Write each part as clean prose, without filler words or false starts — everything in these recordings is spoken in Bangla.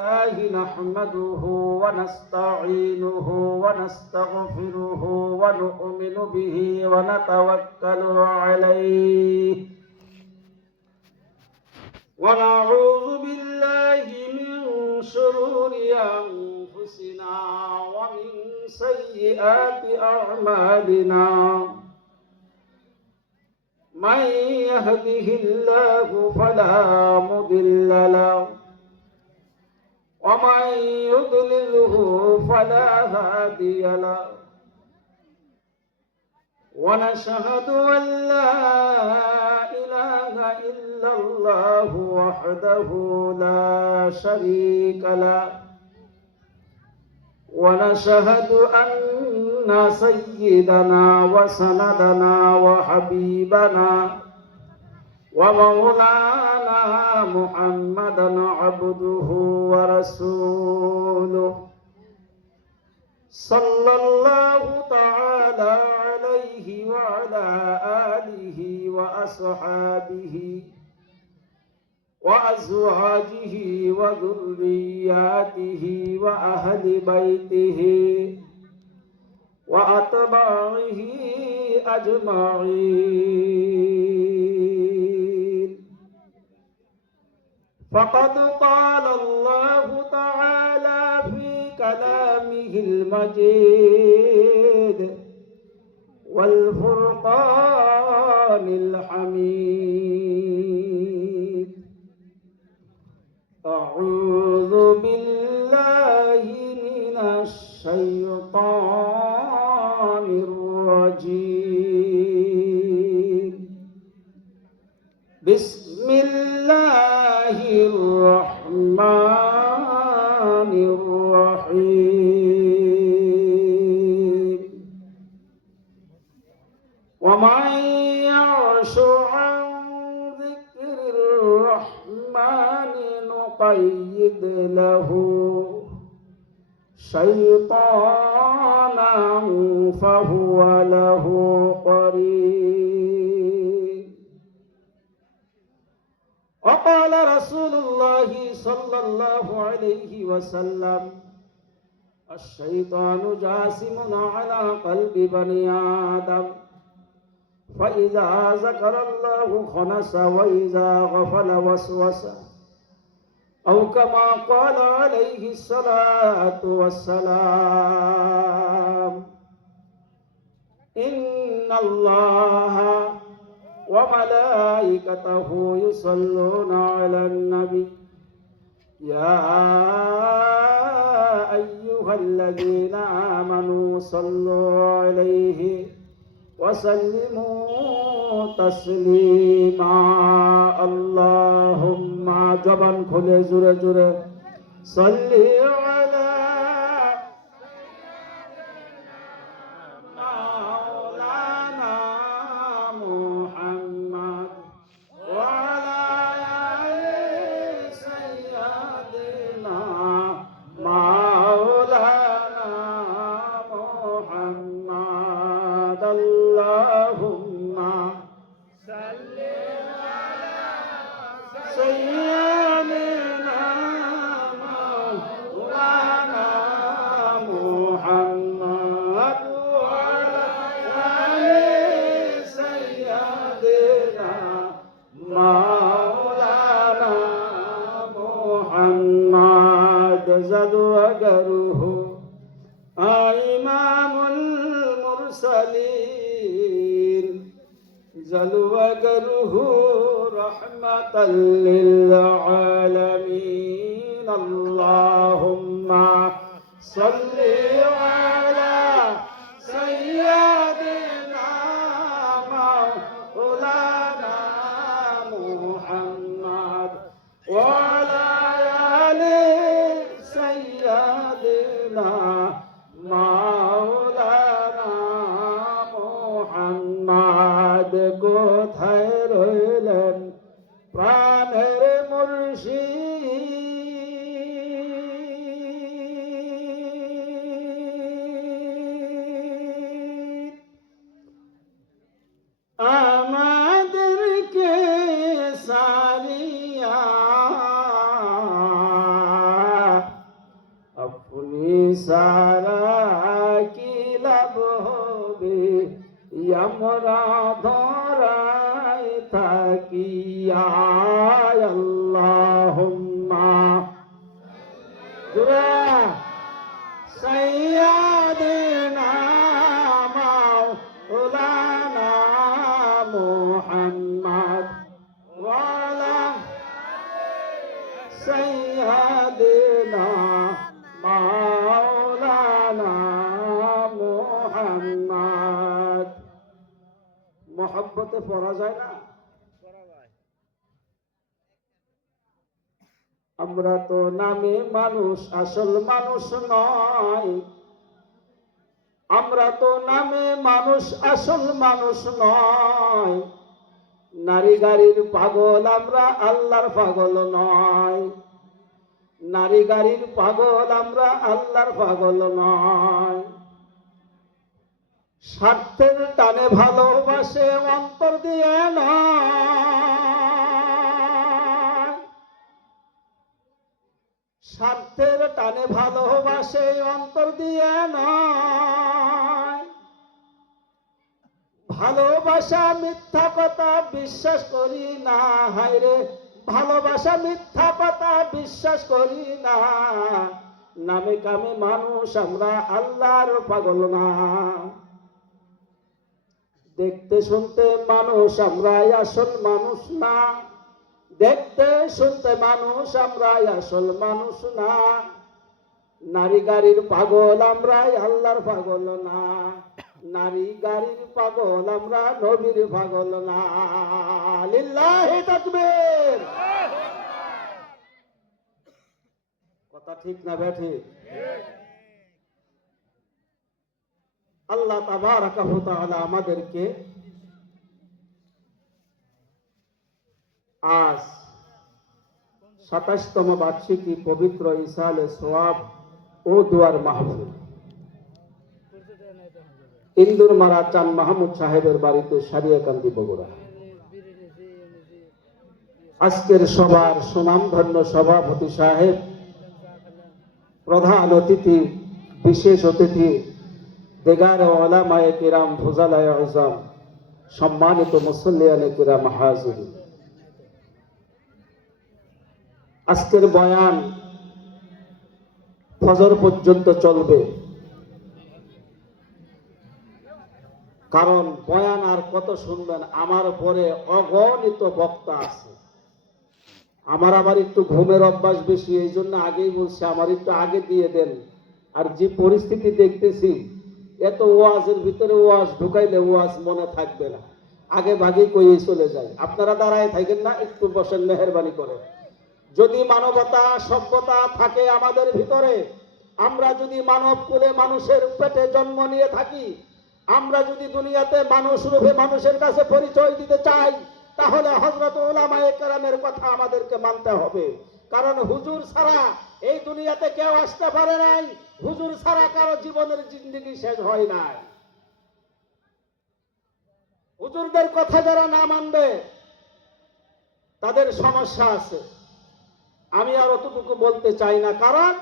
نحمده ونستعينه ونستغفره ونؤمن به ونتوكل عليه ونعوذ بالله من شرور أنفسنا ومن سيئات أعمالنا من يهده الله فلا مضل له ومن يضلله فلا هادي له ونشهد أن لا إله إلا الله وحده لا شريك له ونشهد أن سيدنا وسندنا وحبيبنا ومولانا محمدا عبده ورسوله صلى الله تعالى عليه وعلى آله وأصحابه وأزواجه وذرياته وأهل بيته وأتباعه أجمعين. فقد قال الله تعالى في كلامه المجيد والفرقان الحميد: أعوذ بالله من الشيطان الرجيم. بسم الله الرحمن الرحيم. ومن يعش عن ذكر الرحمن نقيد له شيطانا فهو له قرين. وقال رسول الله صلى الله عليه وسلم: الشيطان جاسم على قلب بني آدم، فإذا ذكر الله خنس وإذا غفل وسوس، أو كما قال عليه الصلاة والسلام: إن الله وملائكته يصلون على النبي يا أيها الذين آمنوا صلوا عليه وسلموا تسليما. اللهم জবান খুলে জোরে জোরে صلي على مولانا محمد وعلى آل سيدنا مولانا محمد. اللهم صل على سيدنا مولانا محمد وعلى آل سيدنا مولانا محمد. زادوا أجره إمام المرسلين، زلوا أجره رحمة للعالمين. اللهم صل على سيدنا مولانا محمد وعلى آل سيدنا مولانا محمد. কোথায় রইলেন প্রাণের মুর্শিদ? সারা কি লাভ হবে আমরা ধরাই থাকি আল্লাহুম্মা সাইয়্যিদিনা মাওলানা মুহাম্মদ ওয়া আলা সাইয়্যিদিনা মাওলানা মুহাম্মদ। মহব্বতে পড়া যায় না? আমরা তো নামে মানুষ, আসল মানুষ নয়। আমরা তো নামে মানুষ, আসল মানুষ নয়। নারী গাড়ির পাগল আমরা, আল্লাহর পাগল নয়। নারী গাড়ির পাগল আমরা, আল্লাহর পাগল নয়। স্বার্থের টানে ভালোবাসে অন্তর দিয়ে নয়। স্বার্থের টানে ভালোবাসে অন্তর দিয়ে নয়। ভালোবাসা মিথ্যা কথা বিশ্বাস করি না, হায়রে ভালোবাসা মিথ্যা কথা বিশ্বাস করি না। নামে কামে মানুষ আমরা, আল্লাহর পাগল না। দেখতে শুনতে মানুষ আমরা, আসল মানুষ না। দেখতে শুনতে মানুষ আমরা, আসল মানুষ না। নারী গাড়ির পাগল আমরা, আল্লাহর পাগল না। নারী গাড়ির পাগল আমরা, নবীর পাগল না। লিল্লাহি তাকবীর। কথা ঠিক না ব্যাঠি? আল্লাহ তাবারাকা ওয়া তাআলা আমাদেরকে আজ ২৭তম বার্ষিকী পবিত্র ইসালে সোয়াব ও দুয়ার মাহফিল ইন্দুর মারা চান মাহমুদ সাহেবের বাড়িতে সারিয়াকান্দি বগুড়া। আজকের সবার সুনামধন্য সভাপতি সাহেব, প্রধান অতিথি, বিশেষ অতিথি, দেগার ওলামায়ে কিরাম, ফুজালায়ে আযম, সম্মানিত মুসল্লিয়ানে কিরাম হাজিরিন। আজকের বয়ান ফজর পর্যন্ত চলবে, কারণ বয়ান আর কত শুনবেন? আমার পরে অগণিত বক্তা আছে। আমার আবার একটু ঘুমের অভ্যাস বেশি, এই জন্য আগেই বলছি আমার একটু আগে দিয়ে দেন। আর যে পরিস্থিতি দেখতেছি, এত ওয়াজের ভিতরে ওয়াজ ঢুকাইলে ওয়াজ মনে থাকবে না, আগে ভাগেই কইয়ে চলে যায়। আপনারা দাঁড়ায় থাকেন না, একটু বসেন মেহেরবানি করে। যদি মানবতা সভ্যতা থাকে আমাদের ভিতরে, আমরা যদি মানব কুলে মানুষের পেটে জন্ম নিয়ে থাকি, আমরা যদি দুনিয়াতে মানুষ রূপে মানুষের কাছে পরিচয় দিতে চাই, তাহলে হযরত উলামায়ে কেরামের কথা আমাদেরকে মানতে হবে। কারণ হুজুর ছাড়া এই দুনিয়াতে কেউ আসতে পারে নাই, হুজুর ছাড়া কারো জীবনের জিন্দেগি শেষ হয় নাই। হুজুরদের কথা যারা না মানবে তাদের সমস্যা আছে। আমি আর অতটুকু বলতে চাই না, কারণ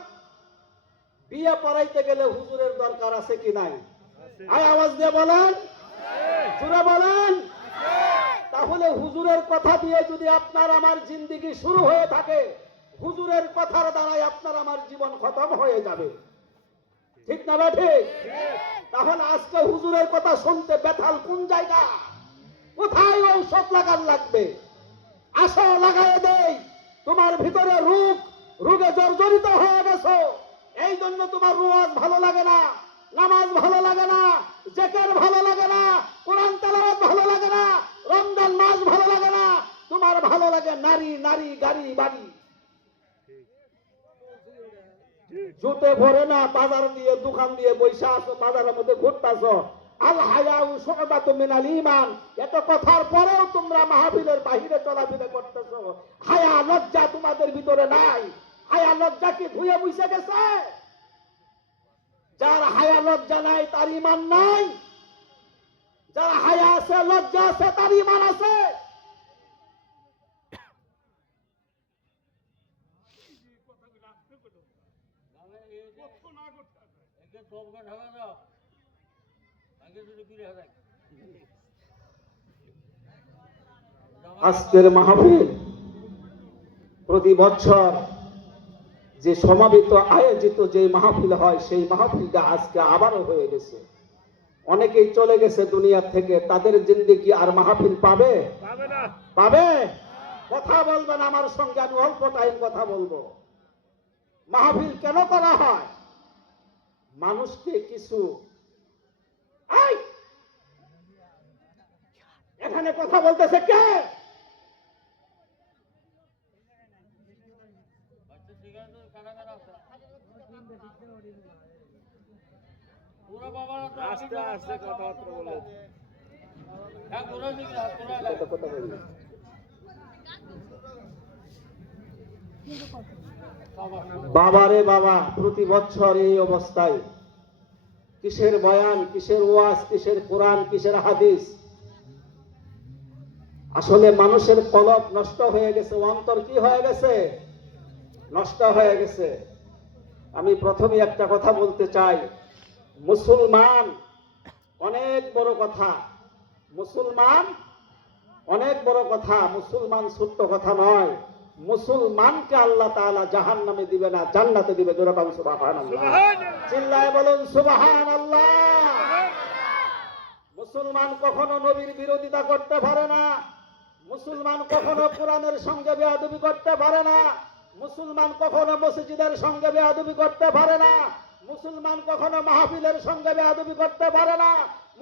বিয়ে পড়াইতে গেলে হুজুরের দরকার আছে কি নাই? আয় আওয়াজ দিয়ে বলেন, জোরে বলেন। তাহলে হুজুরের কথা দিয়ে যদি আপনার আমার জিন্দেগি শুরু হয়ে থাকে, হুজুরের কথার দ্বারাই আপনার আমার জীবন খতম হয়ে যাবে। ঠিক না ঠিক? তাহলে আজকে হুজুরের কথা শুনতে বেতাল কোন জায়গা, কোথায় ঔষধ লাগান লাগবে? আসো লাগাই দেই। তোমার ভিতরে রোগে জর্জরিত হয়ে গেছো, এই জন্য তোমার রোজ ভালো লাগে না, নামাজ ভালো লাগে না, জিকির ভালো লাগে না, কোরআন তেলাওয়াত ভালো লাগে না, রমজান মাস ভালো লাগে না। তোমার ভালো লাগে নারী, নারী, গাড়ি, বাড়ি। জুতে ভরে না, বাজার দিয়ে দোকান দিয়ে বৈশা আছো, বাজারের মধ্যে ঘুরতাছো। আল হায়াউ শুবাতুম মিনাল ঈমান, এত কথার পরেও তোমরা মাহফিলের বাহিরে চলাফেরা করতেছো। হায়া লজ্জা তোমাদের ভিতরে নাই। হায়া লজ্জা কি ধুয়ে মুছে গেছে? যার হায়া লজ্জা নাই তার ঈমান নাই, যার হায়া আছে লজ্জা আছে তার ঈমান আছে। আজকের মাহফিল প্রতি বছর যে সমাবেত আয়োজিত যে মাহফিল হয় সেই মাহফিলটা আজকে আবারও হয়ে গেছে। অনেকেই চলে গেছে দুনিয়া থেকে, তাদের জিন্দেগি আর মাহফিল পাবে? পাবে? কথা বলবেন আমার সঙ্গে, আমি অল্প টাইম কথা বলবো। মাহফিল কেন করা হয়? মানুষকে কিছু এখানে কথা বলতেছে কে? আস্তে আস্তে কথাবার্তা বলো। বাবারে বাবা, প্রতি বছর এই অবস্থায় কিসের বয়ান, কিসের ওয়াজ, কিসের কোরআন, কিসের হাদিস। আসলে মানুষের কলব নষ্ট হয়ে গেছে, অন্তর কি হয়ে গেছে? নষ্ট হয়ে গেছে। আমি প্রথমে একটা কথা বলতে চাই, মুসলমান অনেক বড় কথা, মুসলমান অনেক বড় কথা, মুসলমান ছোট্ট কথা নয়। মুসলমানকে আল্লাহ তাআলা জাহান্নামে দিবে না, জান্নাতে দিবে। জোরে বলুন সুবহানাল্লাহ, চিল্লায়ে বলুন সুবহানাল্লাহ। মুসলমান কখনো নবীর বিরোধিতা করতে পারে না, মুসলমান কখনো কোরআনের সঙ্গে বেয়াদবি করতে পারে না, মুসলমান কখনো মসজিদের সঙ্গে বেয়াদবি করতে পারে না, মুসলমান কখনো মাহফিলের সঙ্গে বেয়াদবি করতে পারে না,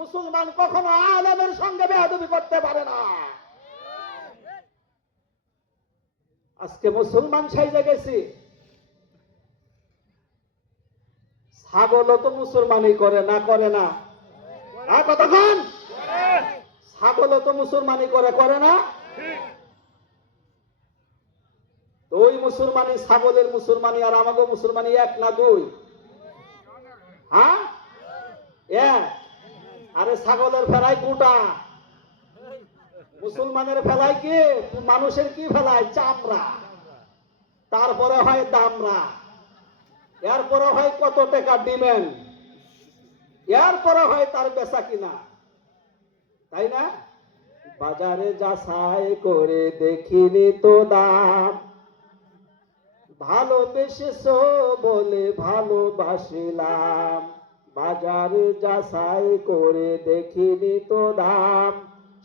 মুসলমান কখনো আলেমের সঙ্গে বেয়াদবি করতে পারে না। আজকে মুসলমান সাইজে গেছি। ছাগলও তো মুসলমানই করে না, করে না? কতক্ষণ? ছাগলও তো মুসলমানই করে, করে না? তো ওই মুসলমানি, ছাগলের মুসলমানি আর আমাকে মুসলমানি এক না দুই? হ্যাঁ, এক। আরে ছাগলের ফেলায় গোটা, মুসলমানের ফেলায় কি? মানুষের কি ফেলায়? চামড়া। তারপরে হয় দামরা, এরপরে হয় কত টাকা ডিমেন্ড, এরপরে হয় তার বেচা কিনা, তাই না? বাজারে যাচাই করে দেখিনি তো দাম, ভালোবেসেছো বলে ভালোবাসিলাম। বাজারে যাচাই করে দেখিনি তো দাম,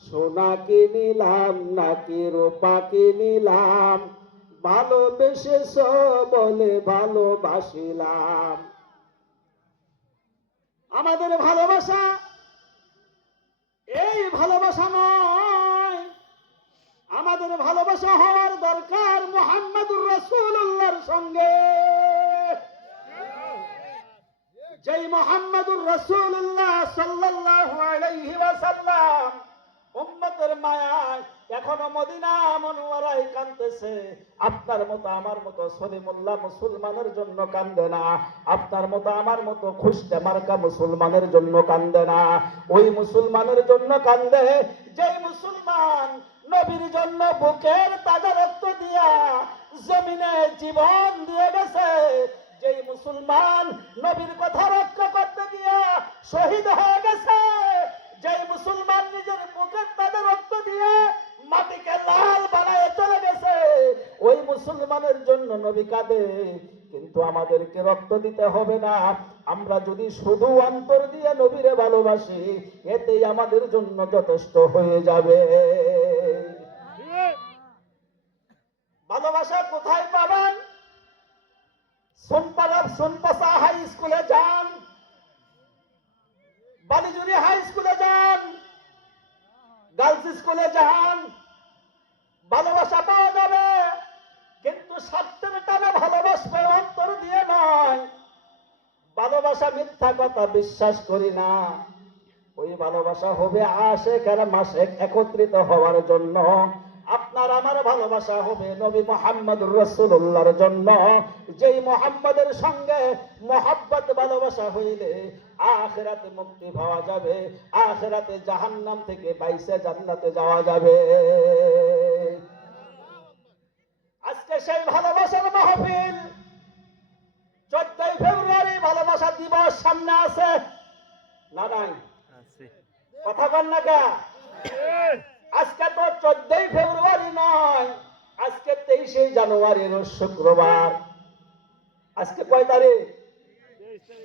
সোনা কিনিলাম নাকি রূপা কিনিলাম, ভালোবেসেছো বলে ভালোবাসিলাম। আমাদের ভালোবাসা এই ভালোবাসা নয়, আমাদের ভালোবাসা হওয়ার দরকার মুহাম্মদুর রাসূলুল্লাহর সঙ্গে। যেই মুহাম্মদুর রাসূলুল্লাহ সাল্লাল্লাহু আলাইহি ওয়াসাল্লাম উম্মতের মায়ায় এখনো মদিনা মুনওয়ারায় কাঁদতেছে। আপনার মতো আমার মতো সলিমুল্লাহ মুসলমানের জন্য কান্দে না, আপনার মতো আমার মতো খুশতে মার্কা মুসলমানের জন্য কান্দে না। ওই মুসলমানের জন্য কান্দে যেই মুসলমান নবীর জন্য বুকের তাজা রক্ত দিয়া জমিনে জীবন দিয়ে গেছে, যেই মুসলমান নবীর কথা রক্ষা করতে গিয়া শহীদ হয়ে গেছে, যেই মুসলমান নিজের বুকের তাজা রক্ত দিয়ে মাটিকে লাল বানায় চলে গেছে, ওই মুসলমানের জন্য নবী কাঁদে। কিন্তু আমাদেরকে রক্ত দিতে হবে না, আমরা যদি শুধু অন্তর দিয়ে নবীরে ভালোবাসি এতেই আমাদের জন্য যথেষ্ট হয়ে যাবে। ভালোবাসা কোথায় পাবেন? সোনপাশা হাই স্কুলে যান, বালিজুরি হাই স্কুলে যান, গার্লস স্কুলে যান, ভালোবাসা পাওয়া যাবে। কিন্তু স্বার্থের টানে ভালোবাসবে, অন্তর দিয়ে নয়। ভালোবাসা মিথ্যা কথা বিশ্বাস করি না। ওই ভালোবাসা হবে আশেক আর মাশেক একত্রিত হওয়ার জন্য। আপনার আমার ভালোবাসা হবে নবী মুহাম্মদুর রাসূলুল্লাহর জন্য। যেই মুহাম্মদের সঙ্গে মহব্বত ভালোবাসা হইলে আখিরাতে মুক্তি পাওয়া যাবে, আখিরাতে জাহান্নাম থেকে বাইসে জান্নাতে যাওয়া যাবে। আজকে সেই ভালোবাসার মাহফিল 14 সামনে আছে না নাই? কথা বল না কে? আজকে তো 14ই ফেব্রুয়ারি নয়, আজকে 23শে জানুয়ারি রোজ শুক্রবার। আজকে কয় তারিখ?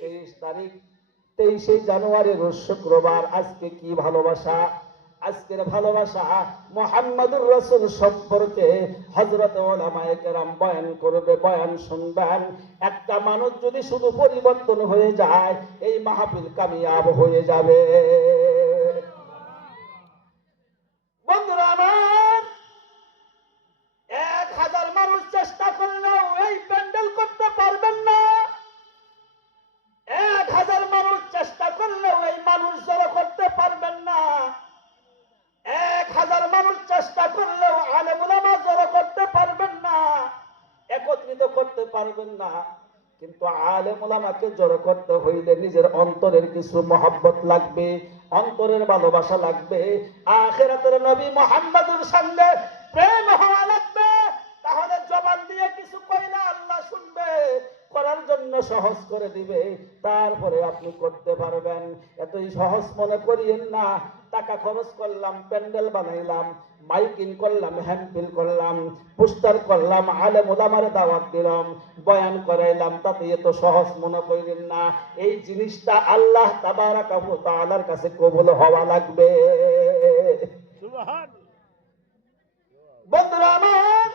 23 তারিখ। 23শে জানুয়ারি রোজ শুক্রবার। আজকে কি ভালোবাসা! আজকের ভালোবাসা মুহাম্মদুর রাসূল সম্পর্কে হযরত উলামায়ে কেরাম বয়ান করবে, বয়ান শুনবেন। একটা মানুষ যদি শুধু পরিবর্তন হয়ে যায়, এই মাহফিল কামিয়াব হয়ে যাবে। বন্ধুরা আমার, 1000 মানুষ চেষ্টা করলেও এই প্যান্ডেল করতে পারবেন না। 1000 মানুষ চেষ্টা করলেও এই মানুষ জড়ো করতে পারবেন না। 1000 মানুষ চেষ্টা করলেও আলেম উলামা জড়ো করতে পারবেন না, একত্রিত করতে পারবেন না। কিন্তু আলেম উলামাকে জড়ো করতে হইলে নিজের অন্তরের কিছু মহব্বত লাগবে, অন্তরের ভালোবাসা লাগবে, আখিরাতের নবী মুহাম্মদুর সঙ্গে প্রেম হওয়া লাগবে। তাহলে জবান দিয়ে কিছু কইলে আল্লাহ শুনবে, করার জন্য সহজ করে দিবে, তারপরে আপনি করতে পারবেন। এতই সহজ মনে করিয়েন না। টাকা খরচ করলাম, প্যান্ডেল বানাইলাম, মাইকিং করলাম, হ্যান্ডবিল করলাম, পোস্টার করলাম, আলেম ওলামার দাওয়াত দিলাম, বয়ান করাইলাম, তাতে এত সহজ মনে করিলেন না। এই জিনিসটা আল্লাহ তাবারাকা ওয়া তাআলার কাছে কবুল হওয়া লাগবে। বন্ধুরা আমার,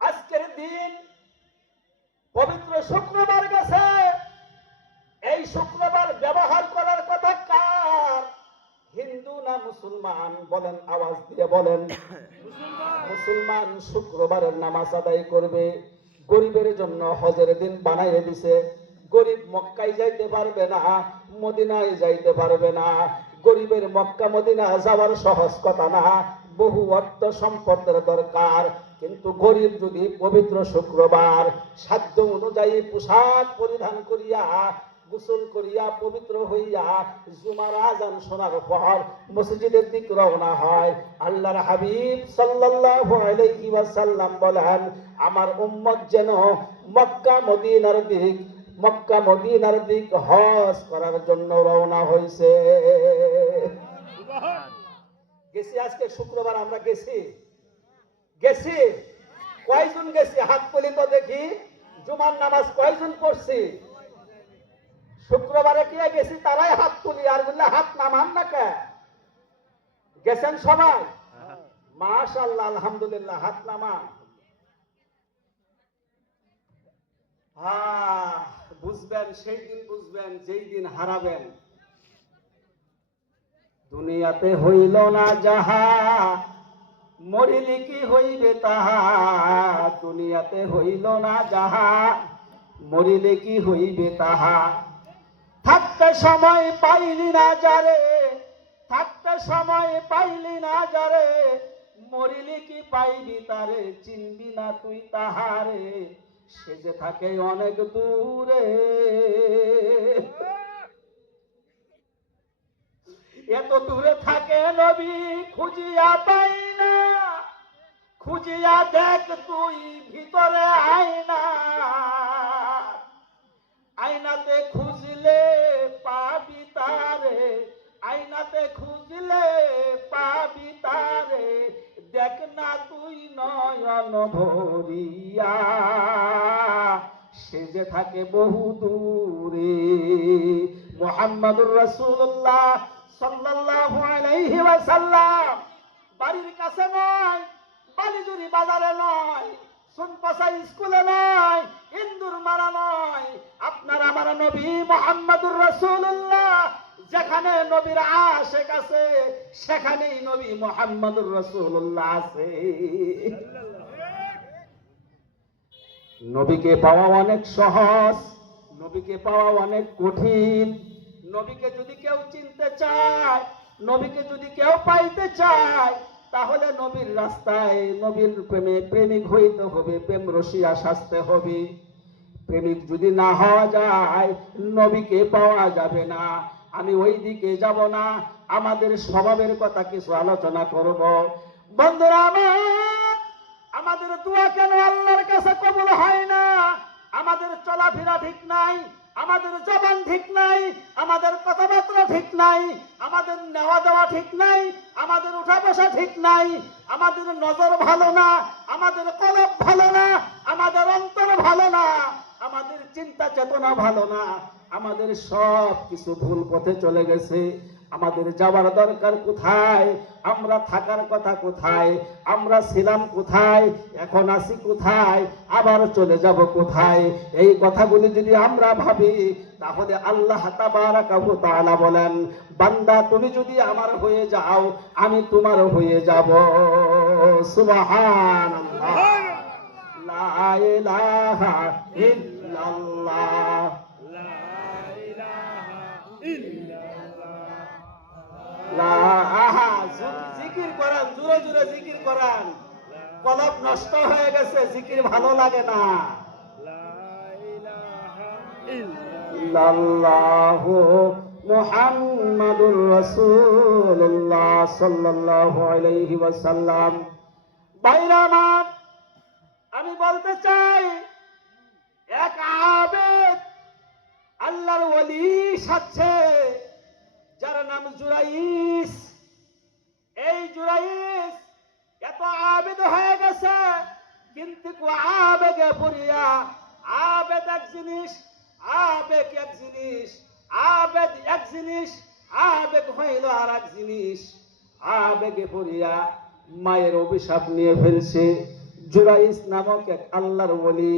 আজকের দিন পবিত্র শুক্রবার গেছে। এই শুক্রবার ব্যবহার করার কথা কার? হিন্দু না মুসলমান? বলেন, আওয়াজ দিয়ে বলেন। মুসলমান শুক্রবারের নামাজ আদায় করবে। গরিবের জন্য হজের দিন বানাইয়ে দিছে। গরিব মক্কায় যাইতে পারবে না, মদিনায় যাইতে পারবে না। গরিবের মক্কা মদিনা যাওয়ার সহজ কথা না, বহু অর্থ সম্পদের দরকার। কিন্তু গরিব যদি পবিত্র শুক্রবার সাধ্য অনুযায়ী পোশাক পরিধান করিয়া, গোসল করিয়া, পবিত্র হইয়া জুমার আযান শোনার পর মসজিদের দিক রওনা হয়, আল্লাহর হাবিব সাল্লাল্লাহু আলাইহি ওয়াসাল্লাম বলেন, আমার উম্মত যেন মক্কা মদিনার দিক হজ করার জন্য রওনা হয়েছে। গেছি আজকে শুক্রবার, আমরা গেছি। কয়জন গেছি? হাত তুলি তো দেখি। জুমার নামাজ কয়জন পড়ছি? শুক্রবারে কে গেছি তারাই হাত তুলি, আর বললে হাত নামান না কে? গেছেন সবাই? মাশাআল্লাহ, আলহামদুলিল্লাহ, হাত নামান। বুঝবেন, সেই দিন বুঝবেন যেই দিন হারাবেন। দুনিয়াতে হইল না যাহা, মরিলে কি হইবে তাহা। দুনিয়াতে হইল না যাহা, মরিলে কি হইবে তাহা। থাকতে সময় পাইলি না যারে, থাকতে সময় পাইলি না যারে, মরিলে কি পাইবি তারে, চিনবি না তুই তাহারে, সে যে থাকে অনেক দূরে। এত দূরে থাকে নবী খুঁজিয়া পাই না, খুঁজিয়া দেখ তুই ভিতরে আয়না, আয়নাতে খুঁজলে পাবি তারে, আয়নাতে খুঁজলে পাবি তারে, দেখ না তুই নয়ন ভরিয়া, সে যে থাকে বহু দূরে। মুহাম্মদুর রাসূলুল্লাহ সাল্লাল্লাহু আলাইহি ওয়াসাল্লাম বাড়ির কাছে নয়, বালিজুরি বাজারে নয়, সোনপাশা স্কুলে নয়, ইন্দুর মারা নয়, আপনার আমার নবী মুহাম্মদুর রাসূলুল্লাহ যেখানে নবীর আশিক আছে, সেখানেই নবী মুহাম্মদুর রাসূলুল্লাহ আছে। নবীকে পাওয়া অনেক সহজ, নবীকে পাওয়া অনেক কঠিন। নবীকে যদি কেউ চিনতে চায়, নবীকে যদি কেউ পাইতে চায়, তাহলে নবীর রাস্তায়, নবীর প্রেমে প্রেমিক হইতে হবে, প্রেম রসিয়া সাজতে হবে। প্রেমিক যদি না হওয়া যায়, নবীকে পাওয়া যাবে না। আমি ওই দিকে যাব না, আমাদের স্বভাবের কথা কিছু আলোচনা করব। বন্ধুরা আমার, আমাদের দোয়া কেন আল্লাহর কাছে কবুল হয় না? আমাদের চলাফেরা ঠিক নাই, আমাদের জবান ঠিক নাই, আমাদের কথাবার্তা ঠিক নাই, আমাদের নেওয়া দেওয়া ঠিক নাই, আমাদের উঠা বসা ঠিক নাই, আমাদের নজর ভালো না, আমাদের কলব ভালো না, আমাদের অন্তর ভালো না, আমাদের চিন্তা চেতনা ভালো না, আমাদের সব কিছু ভুল পথে চলে গেছে। আমাদের যাওয়ার দরকার কোথায়? আমরা থাকার কথা কোথায়? আমরা ছিলাম কোথায়? এখন আছি কোথায়? আবার চলে যাব কোথায়? এই কথাগুলি যদি আমরা ভাবি, তাহলে আল্লাহ তাবারাকা ওয়া তাআলা বলেন, বান্দা তুমি যদি আমার হয়ে যাও, আমি তোমার হয়ে যাব। সুবহানাল্লাহ, লা ইলাহা ইল্লাল্লাহ, জিকির করেন, জোরে জোরে জিকির করেন। কলব নষ্ট হয়ে গেছে, জিকির ভালো লাগে না। ইল্লাল্লাহু মুহাম্মাদুর রাসূলুল্লাহ সাল্লাল্লাহু আলাইহি ওয়াসাল্লাম। ভাইরা আমার, আমি বলতে চাই, এক আবেদ আল্লাহর ওলি সাথে, যার নাম জুরাইস। এই জুরাইস এত আবেদ হয়ে গেছে, কিন্তু আবেগে পড়িয়া, আবেদ এক জিনিস, আবেগ এক জিনিস, আবেদ এক জিনিস, আবেগ হইল আর এক জিনিস। আবেগে পড়িয়া মায়ের অভিশাপ নিয়ে ফেলছে। জুরাইস নামক এক আল্লাহর ওলি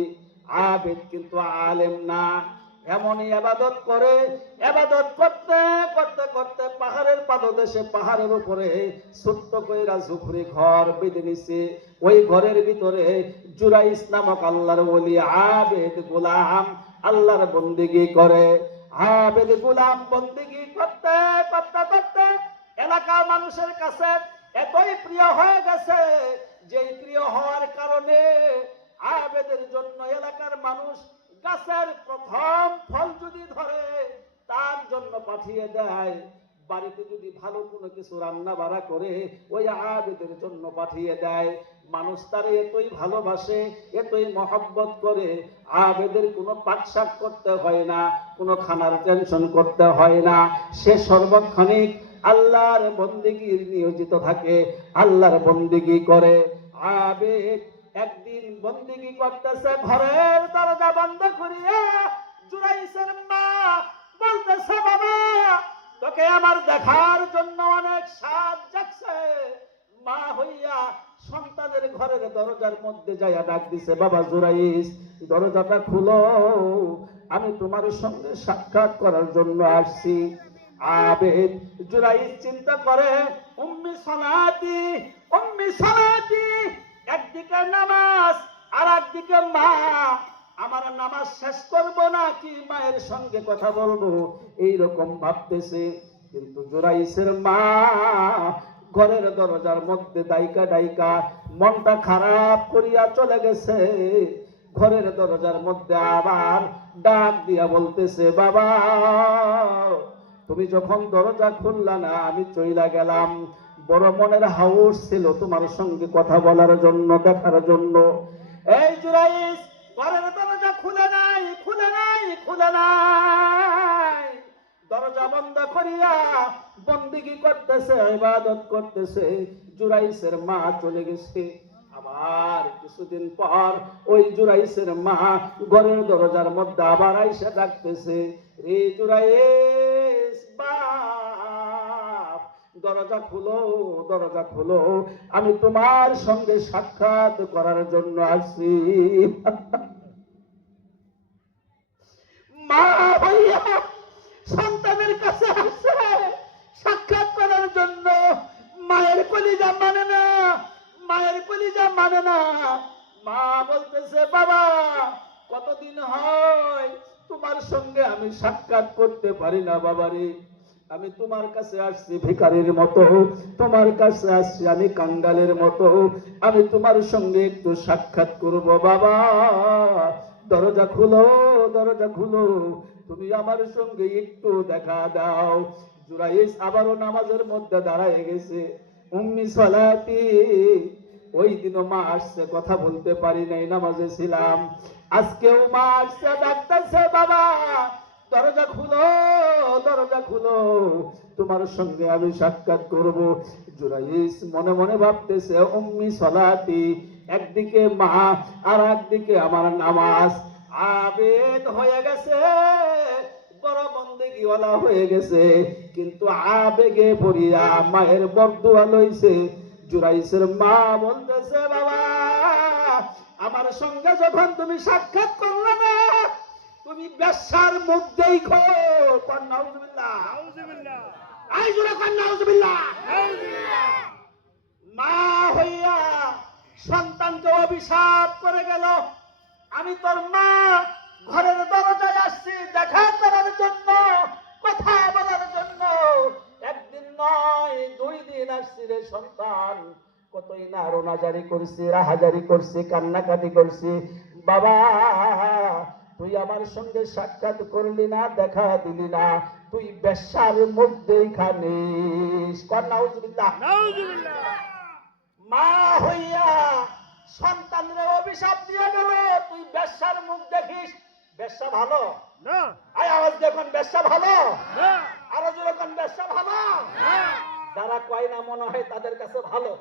আবেদ, কিন্তু আলেম না। এমনই আবাদত করে, আবাদত করতে করতে করতে পাহাড়ের পাদদেশে, পাহাড়ের উপরে ছোট্ট কইরা ঝুপড়ি ঘর বেঁধে নিছে। ওই ঘরের ভিতরে জুরাইস নামক আল্লাহর ওলি আবেদ গোলাম আল্লাহর বন্দেগী করে। আবেদ গোলাম বন্দেগী করতে করতে করতে এলাকার মানুষের কাছে এতই প্রিয় হয়ে গেছে, যেই প্রিয় হওয়ার কারণে আবেদের জন্য এলাকার মানুষ গাছের প্রথম ফল যদি ধরে তার জন্য পাঠিয়ে দেয়। বাড়িতে যদি ভালো কোনো কিছু রান্না বাড়া করে ওই আবেদের জন্য পাঠিয়ে দেয়। মানুষ তারে এতই ভালোবাসে, এতই মহব্বত করে, আবেদের কোনো পাকশাক করতে হয় না, কোনো খানার টেনশন করতে হয় না। সে সর্বক্ষণিক আল্লাহর বন্দেগীর নিয়োজিত থাকে, আল্লাহর বন্দেগী করে। আবেদ একদিন বন্দেগী করতেছে, ঘরের দরজা বন্ধ করিয়া জুরাইসের মা বলতেছে, বাবা তোকে আমার দেখার জন্য অনেক সাধ জাগছে। মা হইয়া সন্তানের ঘরের দরজার মধ্যে যাইয়া ডাক দিছে, বাবা জুরাইস দরজাটা খুলো, আমি তোমার সঙ্গে সাক্ষাৎ করার জন্য আসছি। আবেদ জুরাইস চিন্তা করে, উম্মি সলাতি, উম্মি সলাতি, একদিকে নামাজ আর একদিকে মা, আমার নামাজ শেষ করব নাকি মায়ের সঙ্গে কথা বলবো, এইরকম ভাবতেছে। কিন্তু জুরাইসের মা ঘরের দরজার মধ্যে ডাইকা ডাইকা মনটা খারাপ করিয়া চলে গেছে। ঘরের দরজার মধ্যে আবার ডাক দিয়া বলতেছে, বাবা তুমি যখন দরজা খুললা না, আমি চইলা গেলাম। বড় মনের হাউস ছিল তোমার সঙ্গে কথা বলার জন্য, দেখার জন্য। এই জুরাইস ঘরের দরজা খুলে নাই, খুলে নাই, খুলে নাই। দরজা বন্ধ করিয়া বন্দেগী করতেছে, ইবাদত করতেছে। জুরাইসের মা চলে গেছে। আবার কিছুদিন পর ওই জুরাইসের মা ঘরের দরজার মধ্যে আবার আইসা ডাকতেছে, রে জুরাইস বাপ, দরজা খুলো, দরজা খুলো, আমি তোমার সঙ্গে সাক্ষাৎ করার জন্য আসছি। মা হইয়া সন্তানের কাছে আসছে সাক্ষাৎ করার জন্য। মায়ের কলিজা মানে না, মায়ের কলিজা মানে না। মা বলতেছে, বাবা কতদিন হয় তোমার সঙ্গে আমি সাক্ষাৎ করতে পারি না বাবারে। আমি তোমার কাছে আসছি ভিখারির মতো, তোমার কাছে আসছি আমি কাঙ্গালের মতো, আমি তোমার সঙ্গে একটু সাক্ষাৎ করব বাবা। দরজা খুলো, দরজা খুলো, তুমি আমার সঙ্গে একটু দেখা দাও। জুরাইস আবারও নামাজের মধ্যে দাঁড়ায় গেছে। উম্মি সলাতি, ওই দিনও মা আসছে, কথা বলতে পারি নাই, নামাজে ছিলাম। আজকেও মা আসছে, ডাকতেছে, বাবা দরজা খুলো, দরজা খুলো, তোমার সঙ্গে আমি সাক্ষাৎ করব। জুরাইস মনে মনে ভাবতেছে উম্মি সলাতি, একদিকে মা আর একদিকে আমার নামাজ। আবেদ হয়ে গেছে, বড় বন্দেগীওয়ালা হয়ে গেছে, কিন্তু আবেগে পড়িয়া মায়ের বরদুয়া লইছে। জুরাইসের মা বলতেছে, বাবা আমার সঙ্গে যখন তুমি সাক্ষাৎ করলে না, তুমি বেশ্যার মুখ দেখো। নাউজুবিল্লাহ, আই জোরে কর নাউজুবিল্লাহ। মা হইয়া সন্তানকে অভিশাপ করে গেল। আমি তোর মা ঘরের দরজায় আসছি দেখা করার জন্য, কথা বলার জন্য। একদিন নয় 2 দিন আসছি রে সন্তান। কতই না রোনাজারি করছি, রাহাজারি করছি, কান্নাকাটি করছি। বাবা তুই আমার সঙ্গে সাক্ষাৎ করলি না, দেখা দিলি না, তুই বেশ্যার মধ্যেই খানিস। নাউজুবিল্লাহ। মা হইয়া সন্তানরে অভিশাপ দিয়ে গেল, তুই বেশ্যার মুখ দেখিস। বেশ্যা ভালো না? আয় আওয়াজ দেখুন, বেশ্যা ভালো না? আরো যেরকম বেশ্যা ভালো না? যারা কয় না মনে হয় তাদের কাছে ভালো।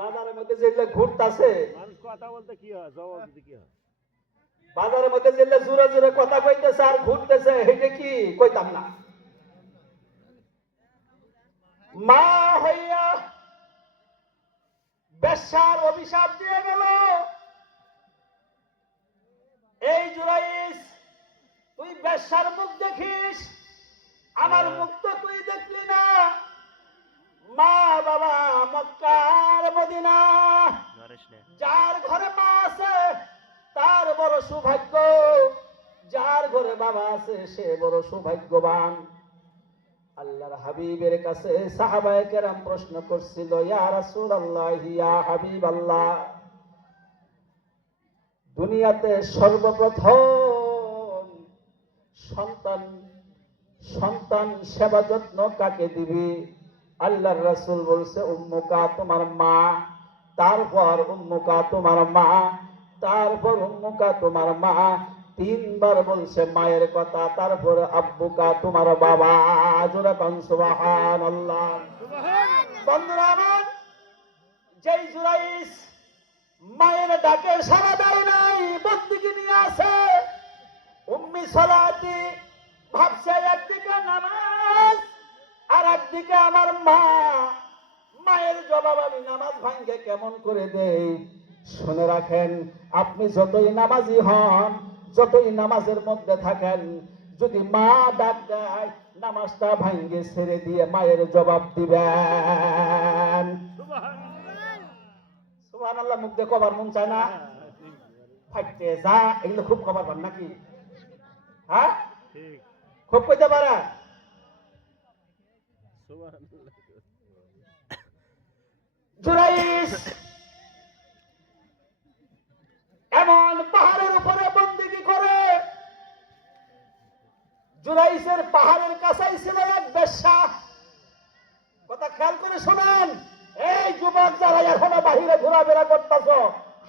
বাজারের মধ্যে যেগুলো ঘুরতাছে, মানুষ কথা বলতে কি হয়, জবাব দিতে কি হয়? বাজারের মধ্যে যেগুলো জোরে জোরে কথা কইতেছে আর ঘুরতেছে, এটা কি কইতাম না। মা হইয়া বেশ্যার অভিশাপ দিয়ে গেল। এই জুরাইস তুই বেশ্যার মুখ দেখিস, আমার মুখ তো তুই দেখলি না। মা বাবা মক্কার মদিনা, যার ঘরে মা আছে তার বড় সৌভাগ্য, যার ঘরে বাবা আছে সে বড় সৌভাগ্যবান। আল্লাহর হাবিবের কাছে সাহাবায়ে কেরাম প্রশ্ন করছিল, ইয়া রাসূলুল্লাহ, ইয়া হাবিবাল্লাহ, দুনিয়াতে সর্বপ্রথম সন্তান সেবা যত্ন কাকে দিবি? আল্লাহর রাসূল বলছে, উম্মুকা, তোমার মা, তারপর উম্মুকা তোমার মা, তারপর উম্মুকা তোমার মা। 3 বার বলছে মায়ের কথা, তারপর আব্বুকা তোমার বাবা। জোরে কোন সুবহানাল্লাহ। বন্ধুরা আমার, যেই জুরাইস মায়ের ডাকে সাড়া দেয় নাই, বন্দিকে নিয়ে আসে, উম্মি সলাতি ভাবছে একদিকে নামাজ আর একদিকে আমার মা, মায়ের জবাব আমি নামাজ ভাঙ্গে কেমন করে দেই। শুনে রাখেন, আপনি যতই নামাজি হন, যতই নামাজের মধ্যে থাকেন, যদি মা ডাক দেয় নামাজটা ভাঙ্গে ছেড়ে দিয়ে মায়ের জবাব দিবেন। সুবহানাল্লাহ। মুখ দিয়ে কবার মন চায় না? ফাইতে যা, এগুলো খুব খবর পান নাকি? হ্যাঁ, খুব কইতে পারে। জুরাইস এমন পাহাড়ের উপরে বন্দিগি করে। জুরাইসের পাহাড়ের কাছেই ছিল এক বেশ্যা। কথা খেয়াল করে শোনেন, এই যুবক যারা এখনো বাহিরে ঘোরাফেরা করতেছ,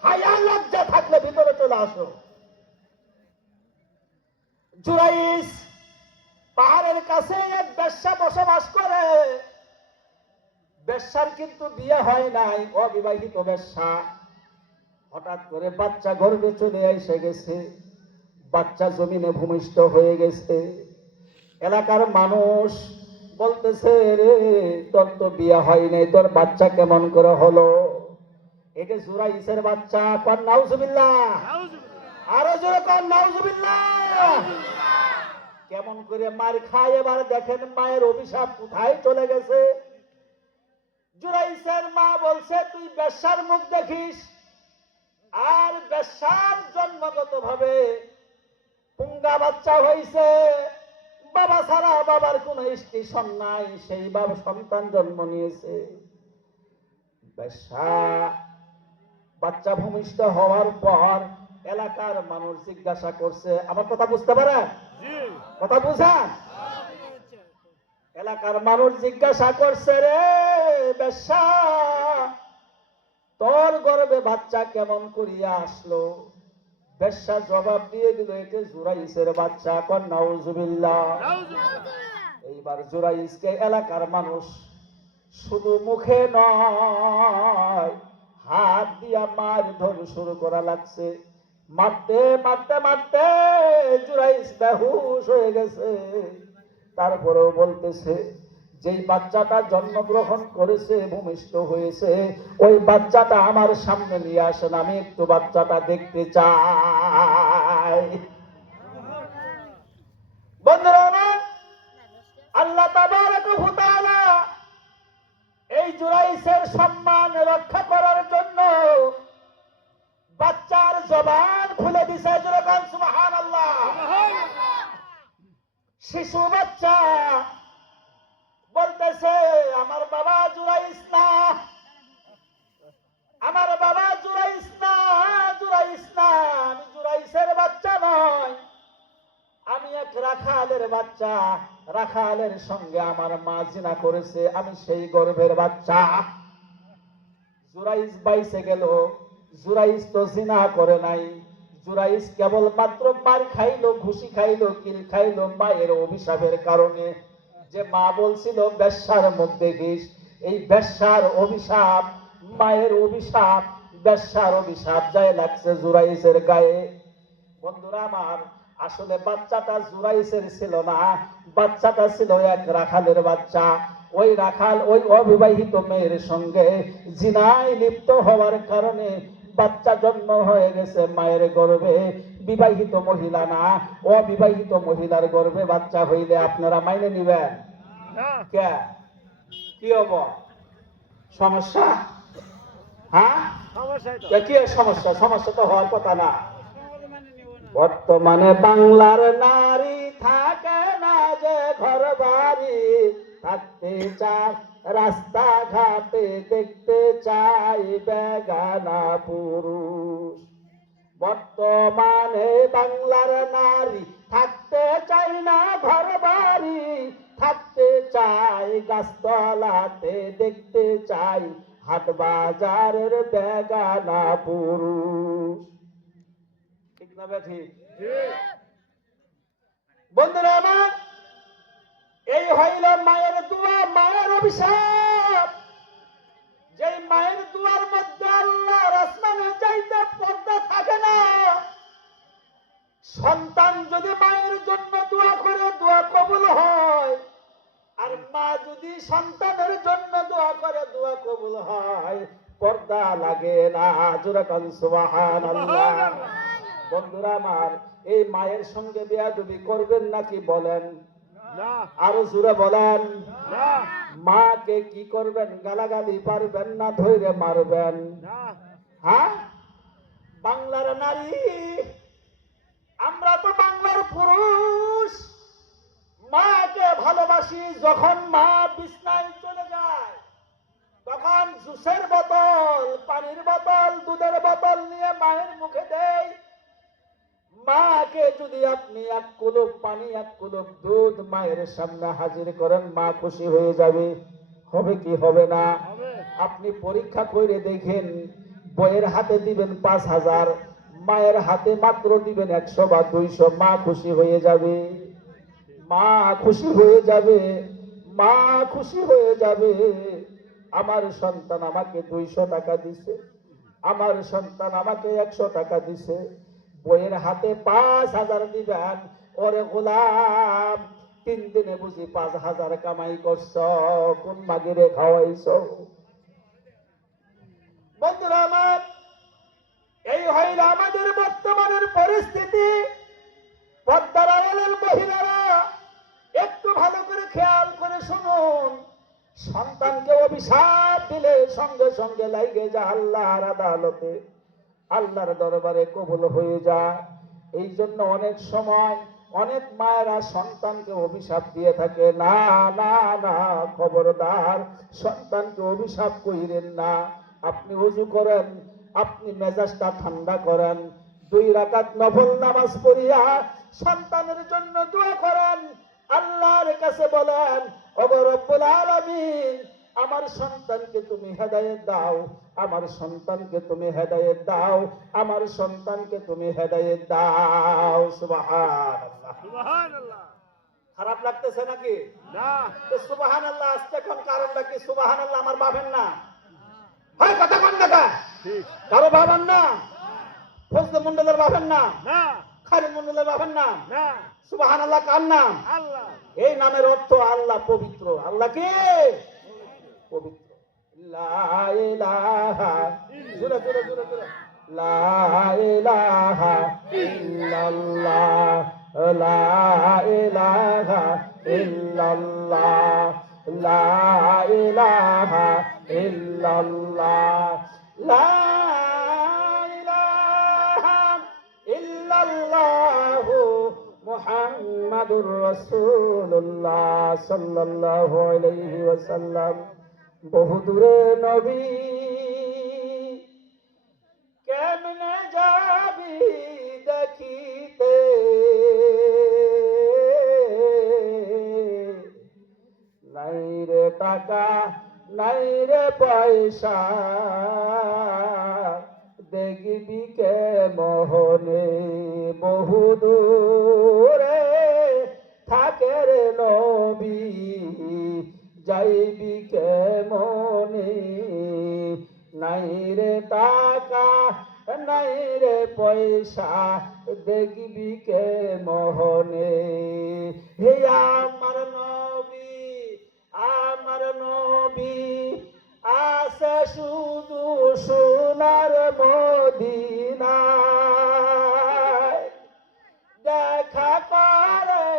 হায়া লজ্জা থাকলে ভিতরে চলে আসো। জুরাইস পাহাড়ের কাছে এক বেশ্যা বসবাস করে। বেশ্যার কিন্তু বিয়ে হয় নাই, অবিবাহিত বেশ্যা। হঠাৎ করে বাচ্চা গর্ভে চলে এসে গেছে, বাচ্চা জমিনে ভূমিষ্ঠ হয়ে গেছে। এলাকার মানুষ বলতেছে, রে তোর তো বিয়ে হয় নাই, তোর বাচ্চা কেমন করে হলো? এটা জুরাইসের বাচ্চা। কর নাউজুবিল্লাহ। আরো জোরে কর নাউজুবিল্লাহ। কেমন করে মার খায়, এবার দেখেন মায়ের অভিশাপ কোথায় চলে গেছে। জুরাইসের মা বলছে, তুই বেশ্যার মুখ দেখিস, আর বেশ্যার জন্মগত ভাবে পুঙ্গা বাচ্চা হইছে, বাবা ছাড়া বাবার কোন স্টেশন নাই, সেই বাবা সন্তান জন্ম নিয়েছে। বেশ্যা বাচ্চা ভূমিষ্ঠ হওয়ার পর এলাকার মানুষ জিজ্ঞাসা করছে, আমার কথা বুঝতে পারেন? কথা বুঝেন? এলাকার মানুষ জিজ্ঞাসা করছে, রে বেশ্যা, তোর গর্ভে বাচ্চা কেমন করিয়া আসলো? বেশ্যা জবাব দিয়ে দিল, এটা জুরাইসের বাচ্চা। কন নাউজুবিল্লাহ। এইবার জুরাইসকে এলাকার মানুষ শুধু মুখে নয়, হাত দিয়া মার ধর শুরু করা লাগছে। মারতে মারতে মারতে জুরাইস বেহুশ হয়ে গেছে। তারপরেও বলতেছে, যেই বাচ্চাটা জন্মগ্রহণ করেছে, ভূমিষ্ঠ হয়েছে, ওই বাচ্চাটা আমার সামনে নিয়ে আসেন, আমি একটু বাচ্চাটা দেখতে চাই। বন্ধুরা আমার, আল্লাহ তাবারাকা ওয়া তাআলা এই জুরাইসের সম্মান রক্ষা করার জন্য বাচ্চার জবান খুলে দিছে। যেরকম সুবহানাল্লাহ। শিশু বাচ্চা বলতেছে, আমার বাবা জুরাইস না, আমার বাবা জুরাইস না, জুরাইস না, আমি জুরাইসের বাচ্চা নয়, আমি এক রাখালের বাচ্চা, রাখালের সঙ্গে আমার মা জিনা করেছে, আমি সেই গর্ভের বাচ্চা। জুরাইস বাইসে গেল। জুরাইস তো জিনা করে নাই, জুরাইস কেবল মাত্র মার খাইলো, ঘুষি খাইলো, কিল খাইলো মায়ের অভিশাপের কারণে। যে মা বলছিল বেশ্যার মধ্যে বিষ, এই বেশ্যার অভিশাপ, মায়ের অভিশাপ, বেশ্যার অভিশাপ যায় লাগছে জুরাইসের গায়ে। বন্ধুরা আমার, আসলে বাচ্চাটা জুরাইসের ছিল না, বাচ্চাটা ছিল এক রাখালের বাচ্চা। ওই রাখাল ওই অবিবাহিত মেয়ের সঙ্গে জিনায় লিপ্ত হওয়ার কারণে বাচ্চা জন্ম হয়ে গেছে মায়ের গর্ভে। বিবাহিত মহিলা না, অবিবাহিত মহিলার গর্ভে বাচ্চা হইলে আপনারা মাইনে নিবেন? কে কি হব? সমস্যা? হ্যাঁ, কি সমস্যা? সমস্যা তো হওয়ার কথা না। বর্তমানে বাংলার নারী থাকে না যে ঘর বাড়ি, থাকতে চায় রাস্তাঘাটে, দেখতে চাই বেগানা পুরুষ। বর্তমানে বাংলার নারী থাকতে চাই না ঘর বাড়ি, থাকতে চাই গাছতলাতে, দেখতে চাই হাট বাজারের বেগানা পুরুষ। ঠিক না ঠিক? বন্ধুরা আমার, এই হইল মায়ের দোয়া, মায়ের অভিশাপ। যেই মায়ের দোয়ার মধ্যে আল্লাহর আসমানে চাইতে পর্দা থাকে না। সন্তান যদি মায়ের জন্য দোয়া করে, দোয়া কবুল হয়। আর মা যদি সন্তানের জন্য দোয়া করে, দোয়া কবুল হয়, পর্দা লাগে না। জোরে কান সুবহানাল্লাহ। বন্ধুরা আমার, এই মায়ের সঙ্গে বেয়াদবি করবেন নাকি বলেন? আরো জোরে বলেন। মাকে কি করবেন? গালাগালি পারবেন না ধৈর্য মারবেন? হ্যাঁ, বাংলার নারী, আমরা তো বাংলার পুরুষ, মাকে ভালোবাসি। যখন মা বিছনায় চলে যায়, তখন জুসের বোতল, পানির বোতল, দুধের বোতল নিয়ে মায়ের মুখে দেয়। মাকে যদি আপনি এক কুলুপ পানি, এক কুলুপ দুধ মায়ের সামনে হাজির করেন, মা খুশি হয়ে যাবে। হবে কি হবে না? আপনি পরীক্ষা করে দেখেন। বইয়ের হাতে দিবেন ৫,০০০, মায়ের হাতে মাত্র দিবেন ১০০ বা ২০০, মা খুশি হয়ে যাবে। মা খুশি হয়ে যাবে, মা খুশি হয়ে যাবে। আমার সন্তান আমাকে ২০০ টাকা দিছে, আমার সন্তান আমাকে ১০০ টাকা দিছে। বইয়ের হাতে ৫,০০০ দিবেন, ওরে গোলাম ৩ দিনে বুঝি ৫,০০০ কামাই করছ, কোন মাগিরে খাওয়াইছ? বন্ধুরা আমার, এই হইল আমাদের বর্তমানের পরিস্থিতি। পর্দার আড়ালের মহিলারা একটু ভালো করে খেয়াল করে শুনুন। সন্তানকে অভিশাপ দিলে সঙ্গে সঙ্গে লাগে যা আল্লাহর আদালতে, আল্লাহর দরবারে কবুল হয়ে যায়। এই জন্য অনেক সময় অনেক মায়েরা সন্তানকে অভিশাপ দিয়ে থাকে। না না না, খবরদার, সন্তানকে অভিশাপ কইরেন না। আপনি ওযু করেন, আপনি মেজাজটা ঠান্ডা করেন, 2 রাকাত নফল নামাজ পড়িয়া সন্তানের জন্য দোয়া করেন। আল্লাহর কাছে বলেন, ওগো রব্বুল আলামিন, আমার সন্তানকে তুমি হেদায়েত দাও, আমার সন্তানকে তুমি হেদায়েত দাও, আমার সন্তানকে তুমি হেদায়েত দাও। সুবহানাল্লাহ, সুবহানাল্লাহ। খারাপ লাগতেছে নাকি? না, তো সুবহানাল্লাহ আসতে কোন কারণটা কি? সুবহানাল্লাহ আমার ভাবেন না? হয় কথা কোন দেখা? ঠিক কারো ভাবেন না? ফজলে মন্ডলের ভাবেন না? না, খালিদ মন্ডলের ভাবেন না? না, সুবহানাল্লাহ কার নাম? আল্লাহ এই নামের অর্থ আল্লাহ পবিত্র। আল্লাহ কি পবিত্র? লা ইলাহা, জোরে জোরে জোরে জোরে, লা ইলাহা ইল্লাল্লাহ, লা ইলাহা ইল্লাল্লাহ, লা ইলাহা ইল্লাল্লাহ, লা ইলাহা ইল্লাল্লাহু মুহাম্মাদুর রাসূলুল্লাহ সাল্লাল্লাহু আলাইহি ওয়াসাল্লাম। বহুদূরে নবী কেমনে যাবি দেখিতে, নাই রে টাকা নাই রে পয়সা, দেখবি কে মোহনে বহুদূরে থাকে রে নবী, যাইবি কে মনে, নাই রে টাকা নাই রে পয়সা, দেখবি কে মোহনে। হে আমার নবী, আমার নবী আছে শুধু সোনার মদিনায়, দেখা করে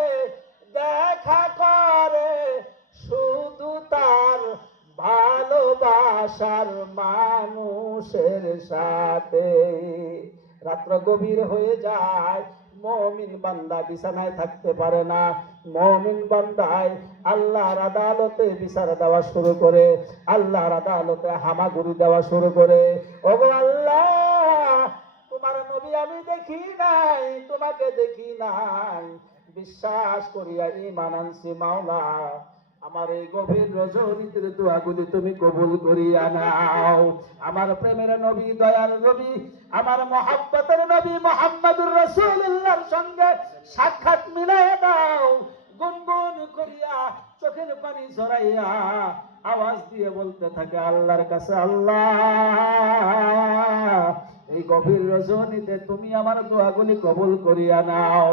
দেখা করে শুধু তার ভালোবাসার মানুষের সাথে। রাত্র গভীর হয়ে যায়, মুমিন বান্দা বিছানায় থাকতে পারে না, মুমিন বান্দায় আল্লাহর আদালতে বিচার দেওয়া শুরু করে, আল্লাহর আদালতে হামাগুড়ি দেওয়া শুরু করে। ওগো আল্লাহ, তোমার নবী আমি দেখি নাই, তোমাকে দেখি নাই, বিশ্বাস করিয়া ঈমান আনছি মাওলা, আমার এই গভীর রজনীতে দোয়াগুলি তুমি কবুল করিয়া নাও। আমার প্রেমের নবী, দয়ার নবী, আমার মহব্বতের নবী মুহাম্মদুর রাসূলুল্লাহর সঙ্গে সাক্ষাৎ মিলাইয়া দাও। গুনগুন করিয়া চোখের পানি ঝরাইয়া আওয়াজ দিয়ে বলতে থাকে আল্লাহর কাছে, আল্লাহ এই গভীর রজনীতে তুমি আমার দোয়াগুলি কবুল করিয়া নাও।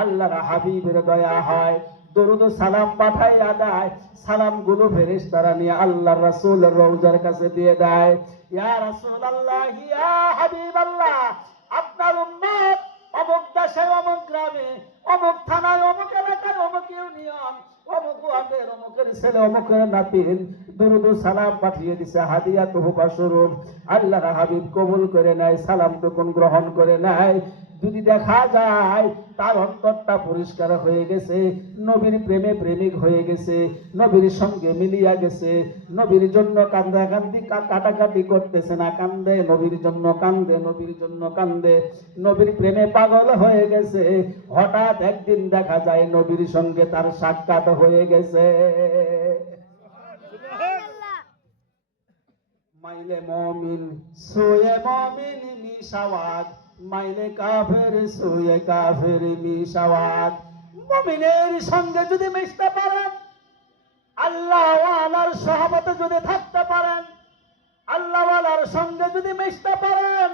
আল্লাহর হাবিবের দয়া হয়, দরুদ সালাম পাঠাইয়া দেয়, সালামগুলো ফেরেশতারা নিয়ে আল্লাহর রাসূলের রওজার কাছে দিয়ে দেয়। ইয়া রাসূলুল্লাহ, ইয়া হাবিবাল্লাহ, আপনার উম্মত অমুক দেশে, অমুক গ্রামে, অমুক থানায়, অমুক এলাকায়, অমুক ইউনিয়ন, অমুক ওয়ার্ডের অমুকের ছেলে, অমুকের নাতিন দরুদ সালাম পাঠিয়ে দিছে হাদিয়া তোহফা স্বরূপ। আল্লাহর হাবিব কবুল করে নেয়, সালামটুকুন গ্রহণ করে নেয়। যদি দেখা যায় তার অন্তরটা পরিষ্কার হয়ে গেছে, নবীর প্রেমে প্রেমিক হয়ে গেছে, নবীর সঙ্গে মিলিয়া গেছে, নবীর জন্য কান্দাকান্দি কাটাকাটি করতেছে না, কান্দে নবীর জন্য, কান্দে নবীর জন্য, কান্দে নবীর প্রেমে পাগল হয়ে গেছে। হঠাৎ একদিন দেখা যায় নবীর সঙ্গে তার সাক্ষাৎ হয়ে গেছে। মাইলে মমিন সোয়ে মমিন মিশাওয়াত, মাইলে কাফের সোয়ে কাফের মিশাওয়াত। মমিনের সঙ্গে যদি মিশতে পারেন, আল্লাহ ওয়ালার সহবতে যদি থাকতে পারেন, আল্লাহ ওয়ালার সঙ্গে যদি মিশতে পারেন,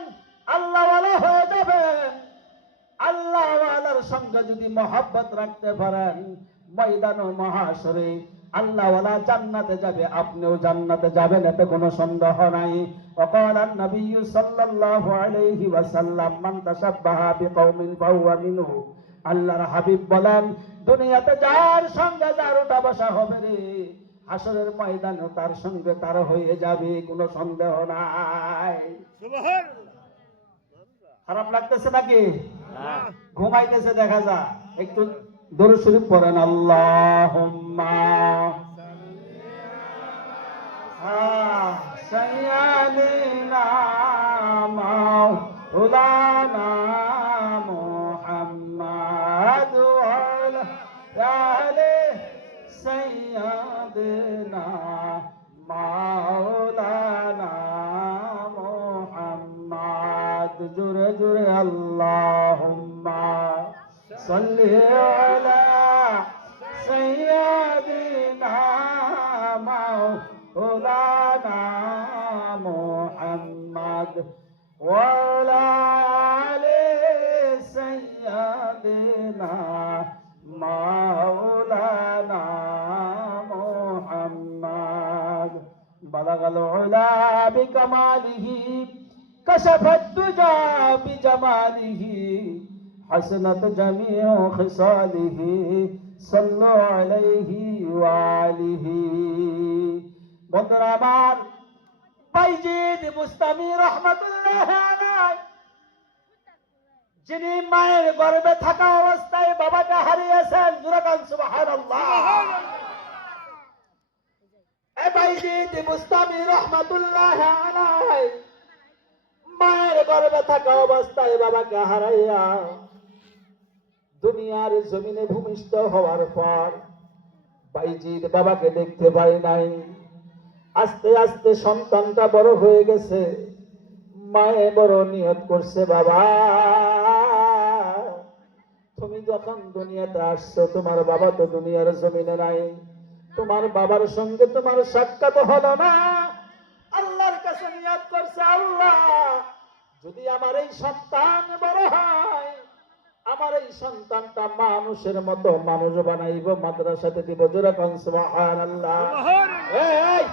আল্লাহ ওয়ালা হয়ে যাবেন। আল্লাহ ওয়ালার সঙ্গে যদি মহব্বত রাখতে পারেন, ময়দান ও মহাশরে আল্লাহ ওয়ালা জান্নাতে যাবে, আপনিও জান্নাতে যাবেন, এতে কোনো সন্দেহ নাই। وقال النبي صلى الله عليه وسلم من تشبه بقوم فهو منه। আল্লাহর হাবিব বলেন, দুনিয়াতে যার সঙ্গে যার ওঠা বসা হবে রে, হাসরের ময়দানে তার সঙ্গে তার হয়ে যাবে, কোনো সন্দেহ নাই। সুবহানাল্লাহ। খারাপ লাগতেছে নাকি? না, ঘুমাইতেছে দেখা যায়। একটু দরুদ শরীফ পড়েন, আল্লাহুম্মা সাইয়্যিদিনা মাওলানা মুহাম্মাদ ওয়া আলা আলি সাইয়্যিদিনা আল্লাহুম্মা সাল্লি আলা সাইয়্যিদিনা মাওলানা মুহাম্মদ ওয়া আলা আলি সাইয়্যিদিনা মাওলানা মুহাম্মদ বালাগাল উলা বিকামালিহি কাশাফাত দুজা বিজামালিহি হাসনাত জামিউ খিসালিহি সাল্লু আলাইহি ওয়া আলিহি। বন্ধুরা আমার, বাইজিদ বুস্তামি রহমাতুল্লাহ আলাইহি যিনি মায়ের গর্ভে থাকা অবস্থায় বাবাকে হারিয়েছেন, জোরে কান সুবহানাল্লাহ। এই বাইজিদ বুস্তামি রহমাতুল্লাহ আলাইহি মায়ের গর্ভে থাকা অবস্থায় বাবাকে হারাইয়া দুনিয়ার জমিনে ভূমিষ্ঠ হওয়ার পর বাইজিদ বাবাকে দেখতে পায় নাই। আস্তে আস্তে সন্তানটা বড় হয়ে গেছে। মায়ে বড় নিয়ত করছে, বাবা তুমি যখন দুনিয়াতে আসছো, তোমার বাবা তো দুনিয়ার জমিনে নাই, তোমার বাবার সঙ্গে তোমার সাক্ষাৎ হলো না। আল্লাহর কাছে নিয়ত করছে, আল্লাহ যদি আমার এই সন্তান বড় হয়, আমার এই সন্তানটা মানুষের মতো মানুষ বানাইব, মাদ্রাসাতে দিব, জোরে কোন সুবহানাল্লাহ। এই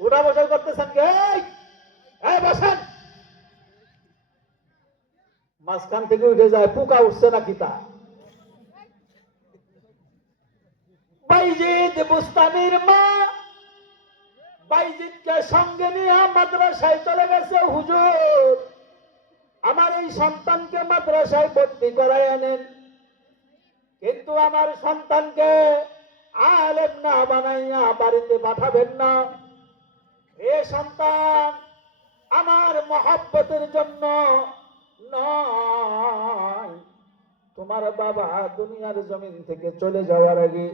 উঠা বসা করতেছেন কে? এই বসেন। মাঝখান থেকে উঠে যায়, পোকা উঠছে নাকি তা? বাইজিদ বুস্তামির মা বাইজিদকে সঙ্গে নিয়ে মাদ্রাসায় চলে গেছে। হুজুর, আমার এই সন্তানকে মাদ্রাসায় ভর্তি করাই আনেন, কিন্তু আমার সন্তানকে আলেম না বানাইয়া বাড়িতে পাঠাবেন না। এ সন্তান আমার মহব্বতের জন্য নয়। তোমার বাবা দুনিয়ার জমিন থেকে চলে যাওয়ার আগে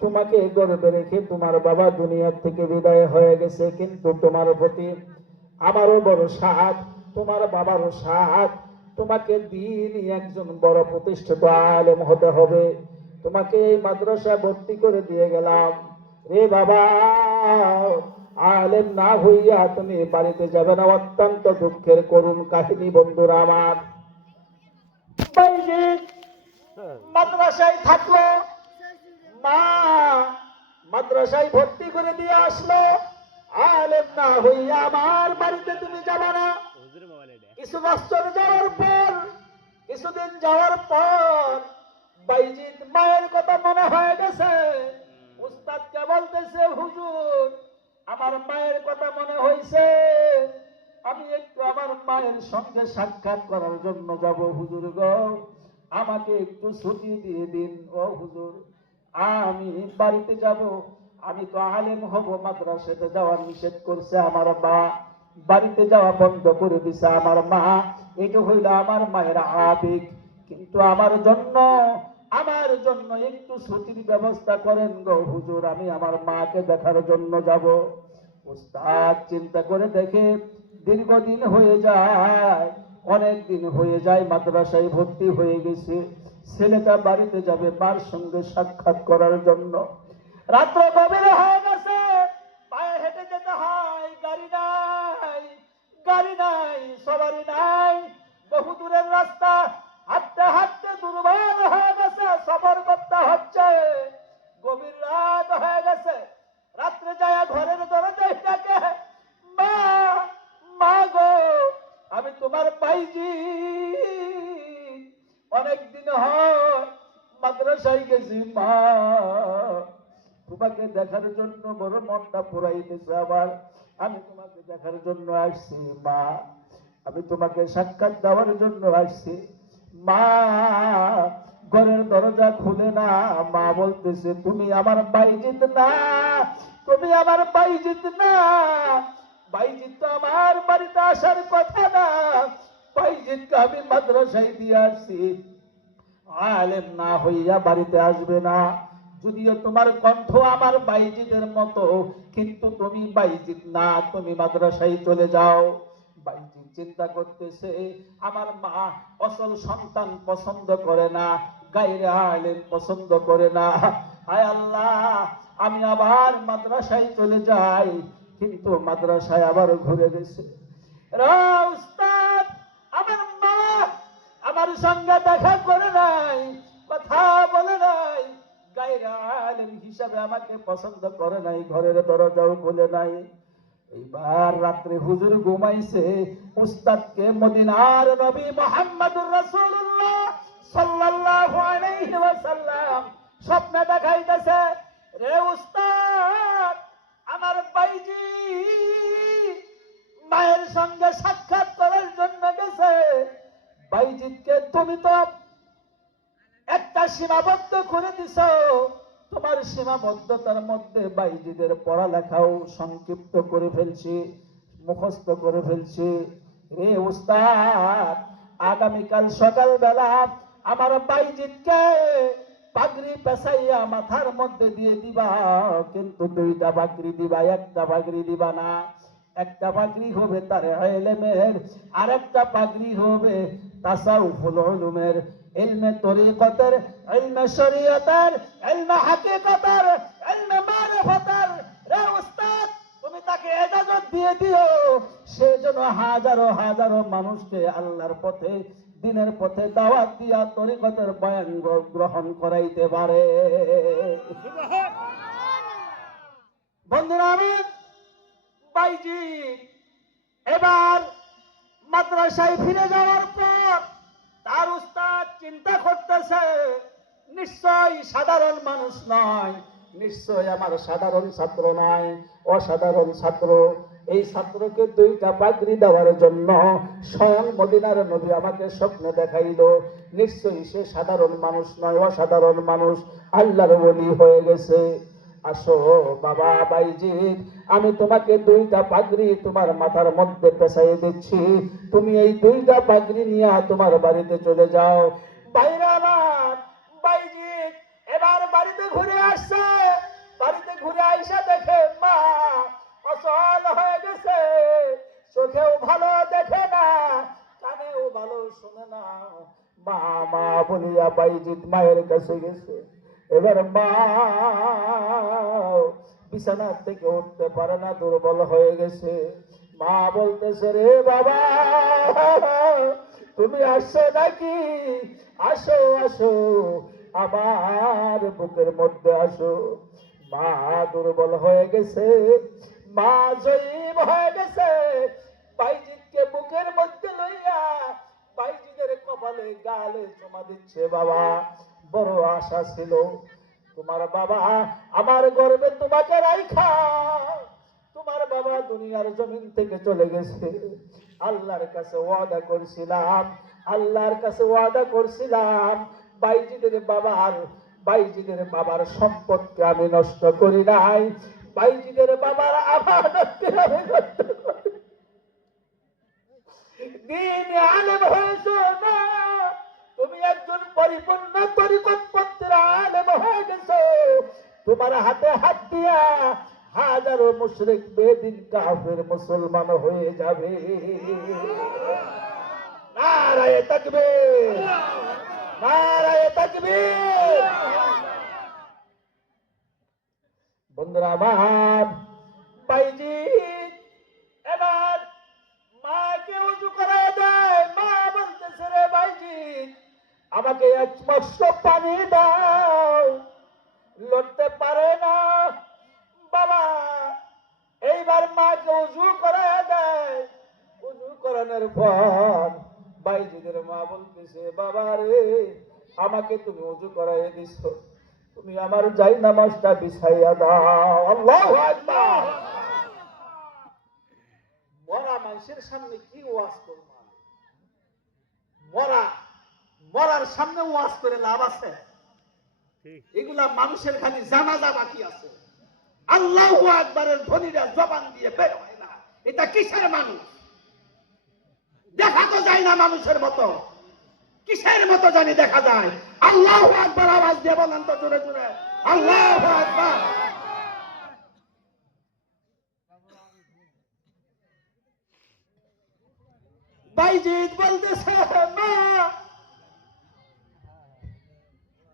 তোমাকে গর্বে রেখে তোমার বাবা দুনিয়ার থেকে বিদায় হয়ে গেছে, কিন্তু তোমার প্রতি আমারও বড় সাথ, তোমার বাবারও সাথ। তোমাকে দিনই একজন বড় প্রতিষ্ঠিত আলেম হতে হবে। তোমাকে এই মাদ্রাসা ভর্তি করে দিয়ে গেলাম। রে বাবা, আলেম না হইয়া তুমি বাড়িতে যাবে না। অত্যন্ত দুঃখের করুণ কাহিনী বন্ধুরা আমার। বাইজিদ মাদ্রাসায় থাকলো, মা মাদ্রাসায় ভর্তি করে দিয়ে আসলো। আলেম না হইয়া আমার বাড়িতে তুমি যাবে না। কিছু বছর যাওয়ার পর, কিছুদিন যাওয়ার পর বাইজিদ মায়ের কথা মনে হয়ে গেছে। উস্তাদকে বলতেছে, হুজুর আমার মায়ের কথা মনে হয়েছে, আমি একটু আমার মায়ের সঙ্গে সাক্ষাৎ করার জন্য যাব। হুজুর গো, আমাকে একটু ছুটি দিয়ে দিন। ও হুজুর, আমি বাড়িতে যাব, আমি তো আলেম হব, মাদ্রাসাতে যাওয়ার নিষেধ করছে আমার মা, বাড়িতে যাওয়া বন্ধ করে দিছে আমার মা। এটা হইল আমার মায়ের আবেগ, কিন্তু আমার জন্য একটু ছুটির ব্যবস্থা করেন গো হুজুর, আমি আমার মাকে দেখার জন্য যাব। উস্তাদ চিন্তা করে দেখে দীর্ঘদিন হয়ে যায়, অনেক দিন হয়ে যায়, মাদ্রাসায় ভর্তি হয়ে গেছে। ছেলেটা বাড়িতে যাবে মার সঙ্গে সাক্ষাৎ করার জন্য। রাত্র গভীর হয়ে গেছে, পায়ে হেঁটে যেতে হয়, গাড়ি নাই, সবারই নাই, বহু দূরের রাস্তা, হাঁটতে হাঁটতে দুর্বল হয়ে গেছে, সফর করতে হচ্ছে। গভীর রাত হয়ে গেছে, রাত্রে যায় ঘরের দরজায় ডাকে, মা, মা গো, আমি তোমার বাইজিদ, অনেকদিন হয় মাদ্রাসায় গেছি, মা তোমাকে দেখার জন্য বড় মনটা পুরাইতেছে আমার, আমি তোমাকে দেখার জন্য আসছি মা, আমি তোমাকে সাক্ষাৎ দেওয়ার জন্য আসছি। মা ঘরের দরজা খুলে না, মা বলতেছে, তুমি আমার বাইজিদ না, তুমি আমার বাইজিদ না, বাইজিদ তো আমার বাড়িতে আসার কথা না, বাইজিদকে আমি মাদ্রাসায় দিয়ে আসছি, আলেম না হইয়া বাড়িতে আসবে না। যদিও তোমার কণ্ঠ আমার বাইজিদের মতো, কিন্তু তুমি বাইজিদ না, তুমি মাদ্রাসায় চলে যাও। বাইজিদ চিন্তা করতেছে আমার মা অসল সন্তান পছন্দ করে না, গায়রে আলেম পছন্দ করে না। হায় আল্লাহ, আমি আবার মাদ্রাসায় চলে যাই, কিন্তু মাদ্রাসায় আবার ঘুরে গেছে। উস্তাদ, আমার মা আমার সঙ্গে দেখা করে নাই, কথা বলে নাই, গায়রে আলেম হিসাবে আমাকে পছন্দ করে নাই, ঘরের দরজাও খুলে নাই। এইবার রাত্রে হুজুর ঘুমাইছে, উস্তাদকে মদিনার নবী মুহাম্মদুর রাসূলুল্লাহ সাল্লাল্লাহু আলাইহি ওয়াসাল্লাম স্বপ্নে দেখাইতেছে, রে উস্তাদ, আমার বাইজি মায়ের সঙ্গে সাক্ষাৎ করার জন্য গেছে। বাইজিকে তুমি তো একটা সীমাবদ্ধ করে দিছ, তোমার সীমাবদ্ধতার মধ্যে বাইজিদের পড়ালেখাও সংক্ষিপ্ত করে ফেলছি, মুখস্থ করে ফেলছি। রে উস্তাদ, আগামীকাল সকালবেলা আমার বাইজিদকে পাগড়ি পেঁচাইয়া মাথার মধ্যে দিয়ে দিবা, কিন্তু দুইটা পাগড়ি দিবা, একটা পাগড়ি দিবা না। একটা পাগড়ি হবে তার ইলমের, আর একটা পাগড়ি হবে তাসাউফুল উলুমের, ইলমে তরিকতের, ইলমে শরীয়তের, ইলমে হাকিকতের, ইলমে মারিফতের। রে উস্তাদ, তুমি তাকে ইজাজত দিয়ে দিও, সে যেন হাজারো হাজারো মানুষকে আল্লাহর পথে, দিনের পথে দাওয়াত দিয়া তরিকতের বয়ান গ্রহণ করাইতে পারে। বন্ধুরা আমার, বাইজি এবার মাদ্রাসায় ফিরে যাওয়ার পর তার উস্তাদ চিন্তা করতেছে, নিশ্চয় সাধারণ মানুষ নয়, নিশ্চয় আমার সাধারণ ছাত্র নয়, অসাধারণ ছাত্র। এই ছাত্রকে দুইটা পাগড়ি দেওয়ার জন্য স্বয়ং মদিনার নবী আমাকে স্বপ্নে দেখাইলো, নিশ্চয়ই সে সাধারণ মানুষ নয়, অসাধারণ মানুষ, আল্লাহর ওলি হয়ে গেছে। আসো বাবা বাইজিদ, আমি তোমাকে দুইটা পাগড়ি তোমার মাথার মধ্যে পেঁচাইয়ে দিচ্ছি, তুমি এই দুইটা পাগড়ি নিয়ে তোমার বাড়িতে চলে যাও। বাইরে আমার বাইজিদ এবার বাড়িতে ঘুরে আসছে, বাড়িতে ঘুরে আইসা দেখে মা অসল হয়ে গেছে, চোখেও ভালো দেখে না, কানেও ভালো শোনে না। মা মা বলিয়া বাইজিদ মায়ের কাছে গেছে। এবার মা বিছানা থেকে উঠতে পারে না, দুর্বল হয়ে গেছে। মা বলতেছে, রে বাবা, তুমি আসছো নাকি? আসো আসো, আমার বুকের মধ্যে আসো। মা দুর্বল হয়ে গেছে, মা জয়ীব হয়ে গেছে। বাইজিদকে বুকের মধ্যে লইয়া বাইজিদের কপালে গালে চুমা দিচ্ছে। বাবা, বড় আশা ছিল, তোমার বাবা আমার গর্বে তোমাকে রাইখা, তোমার বাবা দুনিয়ার জমিন থেকে চলে গেছে। আল্লাহর কাছে ওয়াদা করছিলাম, আল্লাহর কাছে ওয়াদা করছিলাম, বাইজিদের বাবার সম্পদকে আমি নষ্ট করি নাই, বাইজিদের বাবার আমানতকে আমি নষ্ট করি। দিন আলেম হয়েছ না, তুমি একজন পরিপূর্ণ তরিকতপন্থীর আলেম হয়ে গেছো, তোমার হাতে হাত দিয়া হাজারো মুশরিক বেদিন কাফের মুসলমান হয়ে যাবে। নারায়ে তাকবীর, নারায়ে তাকবীর। বন্ধুরা আমার, বাইজিদ এবার মাকে উজু করে দেয়। মা বলতেছে, রে বাইজিদ, আমাকে এক মস্ত পানি দাও। লড়তে পারে না বাবা। এইবার মাকে উজু করে দেয়। উজু করানোর পর বাইজিদের মা বলতেছে, বাবা রে, আমাকে তুমি উজু করাইয়া দিছ, তুমি আমার যাই নামাজটা বিছাইয়া দাও। আল্লাহু আকবার। মরা মানুষের সামনে কি ওয়াজ করব? মরার সামনে ওয়াজ করে লাভ আছে? এগুলা মানুষের খালি জানাজা বাকি আছে, আল্লাহু আকবারের ধ্বনিটা জবান দিয়ে বের হয় না। এটা কিসের মানুষ? দেখা তো যায় না মানুষের মতো, কিসের মতো জানি দেখা যায়? আল্লাহু আকবার আওয়াজ দিয়ে বলেন তো জোরে জোরে, আল্লাহু আকবার। বাইজিৎ বলতেছে, মা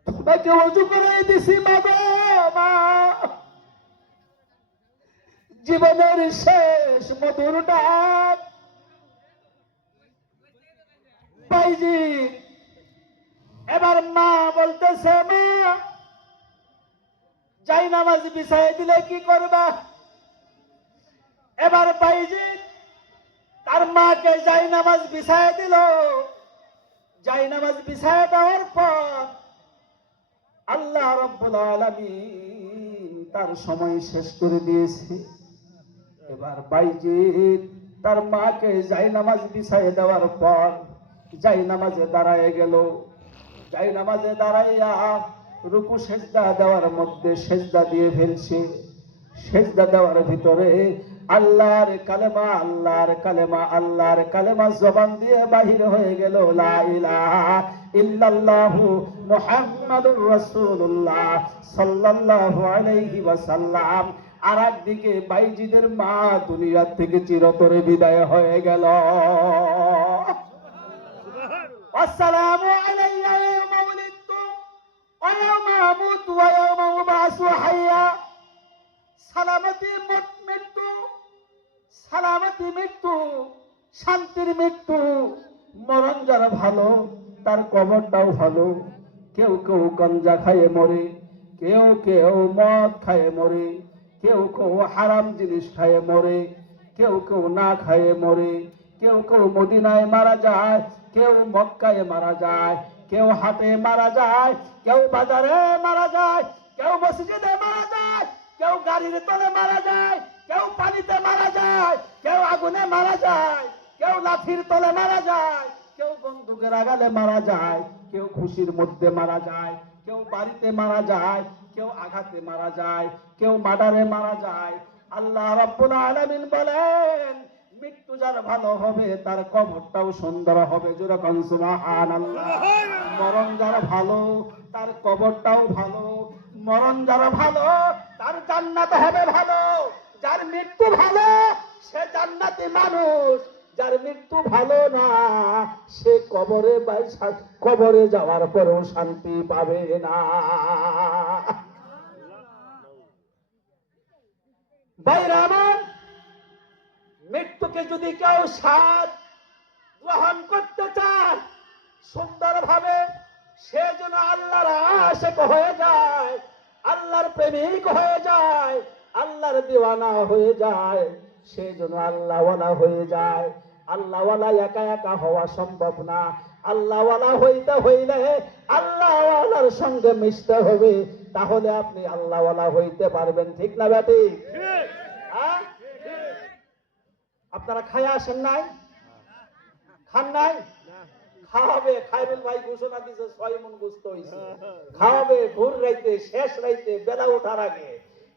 তোমাকে ওযু করে দিছি মা গো, মা জীবনের শেষ মধুর ডাক। বাইজিৎ এবার মা বলতেছে, মা যাই নামাজ বিছাই দিলে কি করবা? এবার বাইজিৎ তার মাকে যাই নামাজ বিছাই দিল। যাই নামাজ বিছাই দেওয়ার পর আল্লাহ রাব্বুল আলামিন তার সময় শেষ করে দিয়েছে। এবার বাইজিৎ তার মাকে যাই নামাজ বিছাই দেওয়ার পর যাই নামাজে দাঁড়ায় গেল। যাই নামাজে দাঁড়াইয়া রুকু সেজদা দেওয়ার মধ্যে সেজদা দিয়ে ফেলছে। সেজদা দেওয়ার ভিতরে আল্লাহর কালেমা, আল্লাহর কালেমা, আল্লাহর কালেমা জবান দিয়ে বাহির হয়ে গেল, লা ইলাহা ইল্লাল্লাহু মুহাম্মাদুর রাসূলুল্লাহ সাল্লাল্লাহু আলাইহি ওয়াসাল্লাম। আর একদিকে বাইজিদের মা দুনিয়া থেকে চিরতরে বিদায় হয়ে গেল। আসসালামু আলাইয়া ইয়াওমা উলিদতু ওয়া ইয়াওমা আমুতু ওয়া ইয়াওমা উবআসু হাইয়া। সালামতি মৃত্যু, সালামতি মৃত্যু, শান্তির মৃত্যু। মরণ যারা ভালো তার কবরটাও ভালো। কেউ কেউ গাঞ্জা খায়ে মরে, কেউ কেউ মদ খায়ে মরে, কেউ কেউ হারাম জিনিস খায়ে মরে, কেউ কেউ না খায়ে মরে, কেউ কেউ মদিনায় মারা যায়, কেউ মক্কায় মারা যায়, কেউ হাটে মারা যায়, কেউ বাজারে মারা যায়, কেউ মসজিদে মারা যায়, কেউ গাড়ির তলে মারা যায়, কেউ পানিতে মারা যায়, কেউ আগুনে মারা যায়, কেউ লাঠির তলে মারা যায়, কেউ বন্দুকের আগালে মারা যায়, কেউ খুশির মধ্যে মারা যায়, কেউ বাড়িতে মারা যায়, কেউ আঘাতে মারা যায়, কেউ মার্ডারে মারা যায়। আল্লাহ রাব্বুল আলামিন বলেন, মৃত্যু যার ভালো হবে তার কবরটাও সুন্দর হবে। যেরকম সুবহানাল্লাহ। মরণ যার ভালো তার কবরটাও ভালো। মরণ যার ভালো তার জান্নাত হবে ভালো। যার মৃত্যু ভালো সে জান্নাতি মানুষ। যার মৃত্যু ভালো না সে কবরে যাওয়ার পরেও শান্তি পাবে না। ভাইরা আমার, মৃত্যুকে যদি কেউ স্বাদ গ্রহণ করতে চায় সুন্দরভাবে, সে যেন আল্লাহর আশিক হয়ে যায়, আল্লাহর প্রেমিক হয়ে যায়, আল্লাহর দিওয়ানা হয়ে যায়, সে যেন আল্লাহওয়ালা হয়ে যায়। আল্লাহওয়ালা একা একা হওয়া সম্ভব না। আল্লাহওয়ালা হইতে হইলে আল্লাহওয়ালার সঙ্গে মিশতে হবে, তাহলে আপনি আল্লাহওয়ালা হইতে পারবেন। ঠিক না বেটি? হ্যাঁ? আপনারা খায় আসেন নাই? খান নাই? খাওয়াবে। খায়রুল ভাই ঘোষণা দিয়েছে 6 মণ গোস্ত হইছে। খাওয়াবে ভোর রাইতে, শেষ রাইতে, বেলা ওঠার আগে।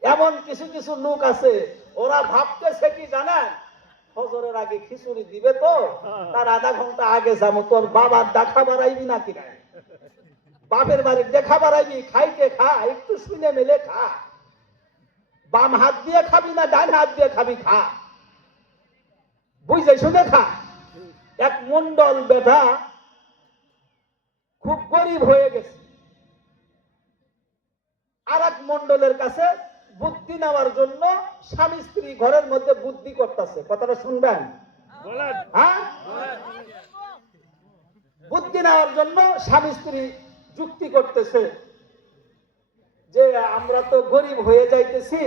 এমন কিছু কিছু লোক আছে, ওরা ভাবতেছে কি জানেন, ফজরের আগে খিচুড়ি দিবে তো তার আধা ঘন্টা আগে যাবো। তোর বাবার দেখা বাড়াইবি নাকি না? বাপের বাড়ির দেখা বাড়াইবি? খাইতে খা, একটু শুনে মেলে খা। বাম হাত দিয়ে খাবি না ডান হাত দিয়ে খাবি, খা, বুঝে শুনে খা। এক মন্ডল বেটা খুব গরিব হয়ে গেছে, আর এক মন্ডলের কাছে বুদ্ধি নেওয়ার জন্য স্বামী স্ত্রী ঘরের মধ্যে বুদ্ধি করতেছে। কথাটা শুনবেন? হ্যাঁ, বুদ্ধি নেওয়ার জন্য স্বামী স্ত্রী যুক্তি করতেছে যে আমরা তো গরিব হয়ে যাইতেছি,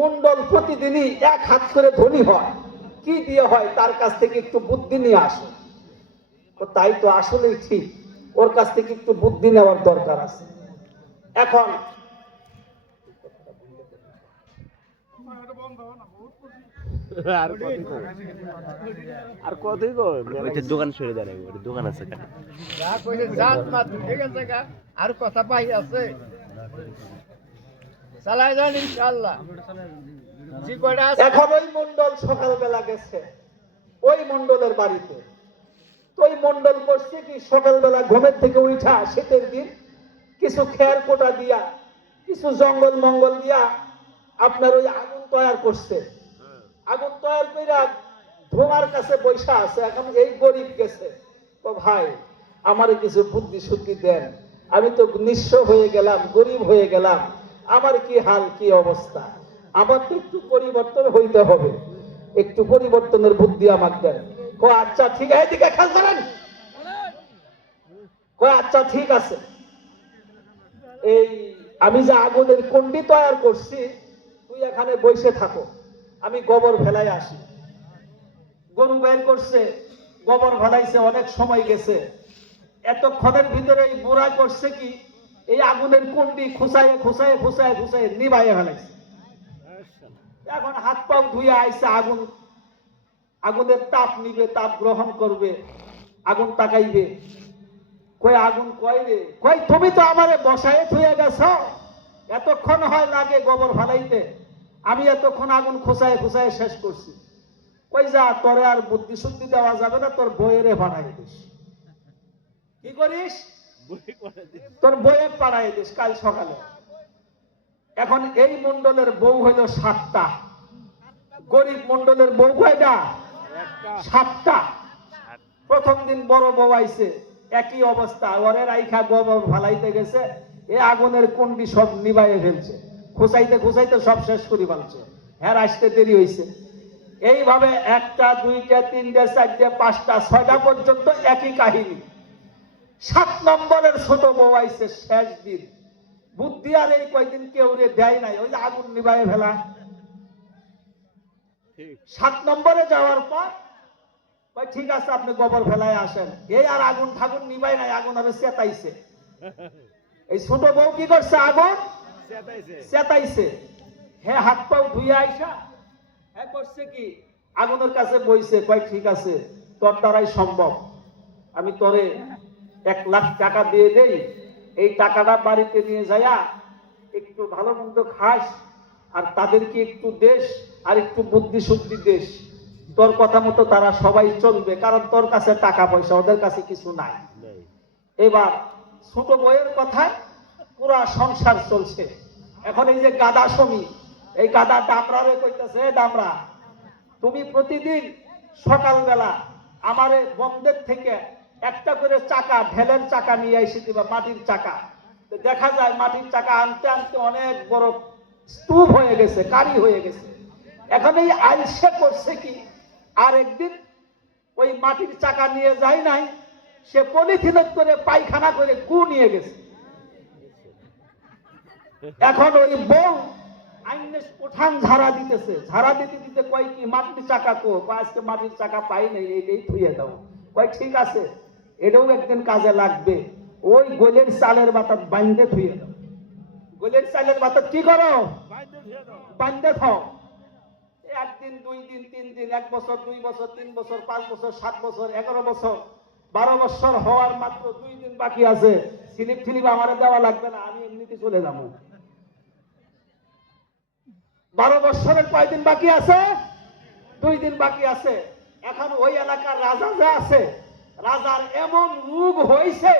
মন্ডল প্রতিদিনই 1 হাত করে ধনী হয়, কি দিয়ে হয়, তার কাছ থেকে একটু বুদ্ধি নিয়ে আসে। তাই তো আসলেই ঠিক, ওর কাছ থেকে একটু বুদ্ধি নেওয়ার দরকার আছে। এখন আর কতই গো দোকান সরে দাঁড়াবো, দোকান আছে কেন? আর কথা পাই আছে, চালাই যান ইনশাআল্লাহ। এখন ওই মন্ডল সকালবেলা গেছে ওই মন্ডলের বাড়িতে। তো ওই মন্ডল করছে কি, সকালবেলা ঘুমের থেকে উঠা শীতের দিন কিছু খেয়ার কোটা দিয়া, কিছু জঙ্গল মঙ্গল দিয়া আপনার ওই আগুন তৈরি করছে। আগুন তৈরি কইরা ধোঁয়ার কাছে বৈশা আছে, এখন এই গরিব গেছে, তো ভাই আমারে কিছু বুদ্ধি শুদ্ধি দেন, আমি তো নিঃস্ব হয়ে গেলাম, গরিব হয়ে গেলাম, আমার কি হাল কি অবস্থা, আমার তো একটু পরিবর্তন হইতে হবে, একটু পরিবর্তনের বুদ্ধি আমাকে দেন। আচ্ছা ঠিক আছে, এদিকে খেয়াল করেন। আচ্ছা ঠিক আছে, এই আমি যে আগুনের কুণ্ডি তৈরি করছি, তুই এখানে বসে থাকো, আমি গোবর ফেলাই আসি। গরু বের করছে, গোবর ফেলাইছে, অনেক সময় গেছে, এতক্ষণের ভিতরে এই বুড়া করছে কি, এই আগুনের কুণ্ডি খুসাইয়ে খুসাইয়ে খুসাইয়ে খুসাইয়ে নিভাইয়ে ফেলাইছে। এখন হাত পাও ধুয়ে আইছে, আগুনের তাপ নিবে, তাপ গ্রহণ করবে, আগুন তাকাইবে। আগুন কয় রে, তুমি তো আমারে বসায় থুয়ে গেছ, এতক্ষণ হয় লাগে গোবর ফেলাইতে, আমি এতক্ষণ আগুন খুসায় খুসায় শেষ করছি। যা, তোরে আর বুদ্ধি শুদ্ধি দেওয়া যাবে না, তোর বইয়েরে পাঠাই দিস। কি করিস? তোর বইয়ে পাঠাই দিস কাল সকালে। এখন এই মন্ডলের বউ হইল 7টা, গরিব মন্ডলের বউ কয়টা? 7টা। প্রথম দিন বড় বউ আইছে, একই অবস্থা, ওরে রাইখা গোবর ফালাইতে গেছে, এ আগুনের কুণ্ডি সব নিভাইয়ে ফেলছে, খুসাইতে খুসাইতে সব শেষ করে ফেলছে। হ্যাঁ, আসতে দেরি হয়েছে। এইভাবে 1টা 2টা 3টা 4টা 5টা 6টা পর্যন্ত একই কাহিনী। 7 নম্বরের ছোট বউ আইছে শেষ দিন, বুদ্ধি আর এই কয়দিন কেউ রে দেয় নাই, ওই যে আগুন নিভাইয়ে ফেলা। 7 নম্বরে যাওয়ার পর ঠিক আছে, আপনি গোবর ফেলায় আসেন। এই আর আগুন ঠাগুন নিবাই নাই, আগুন আরো চেতাইছে। এই ছোট বউ কি করছে? আগুন চেতাইছে। হ্যাঁ, হাত পাও ধুয়ে আইসা হ্যাঁ করছে কি, আগুনের কাছে বইছে, ঠিক আছে, তোর দ্বারাই সম্ভব, আমি তোরে 1 লাখ টাকা দিয়ে দেই, এই টাকাটা বাড়িতে নিয়ে যাইয়া একটু ভালো মন্দ খাস, আর তাদেরকে একটু দেশ, আর একটু বুদ্ধি শুদ্ধি দেশ, তোর কথা মতো তারা সবাই চলবে, কারণ তোর কাছে টাকা পয়সা, ওদের কাছে কিছু নাই। এবার ছোট বউয়ের কথায় পুরা সংসার চলছে। এখন এই যে গাদা সমী, এই গাদা দামরারে কইতেছে, দামরা তুমি প্রতিদিন সকালবেলা আমারে বন্ধের থেকে একটা করে চাকা, ঢেলের চাকা নিয়ে এসে দিবা, মাটির চাকা। দেখা যায় মাটির চাকা আনতে আনতে অনেক বড় স্তূপ হয়ে গেছে, কারি হয়ে গেছে। এখন এই আইসে করছে কি, আর একদিন ওই মাটির চাকা নিয়ে যায় নাই, সে পলিথিনের করে পায়খানা করে গু নিয়ে গেছে। এখন ওই বউ আইনে উঠান ঝাড়া দিতেছে, ঝাড়া দিতে দিতে কয় কি, মাটির চাকা কো, আজকে মাটির চাকা পাই নাই, এইটাই থুয়ে দাও। ঠিক আছে, এটাও একদিন কাজে লাগবে, ওই গোলের চালের বাতাত বান্ধে থুয়ে দাও। গোলের চালের বাতাত কি করো? বান্ধে থাও। 1 দিন 2 দিন 3 দিন, 1 বছর 2 বছর 3 বছর 5 বছর 7 বছর 11 বছর 12 বছর হওয়ার মাত্র 2 দিন বাকি আছে। স্লিপ ফিলিপ আমারে দেওয়া লাগবে না, আমি এমনিতে চলে যাবো। 12 বছরের কয়দিন বাকি আছে? 2 দিন বাকি আছে। এখন ওই এলাকার রাজা যে আছে, রাজার এমন রোগ হয়েছে,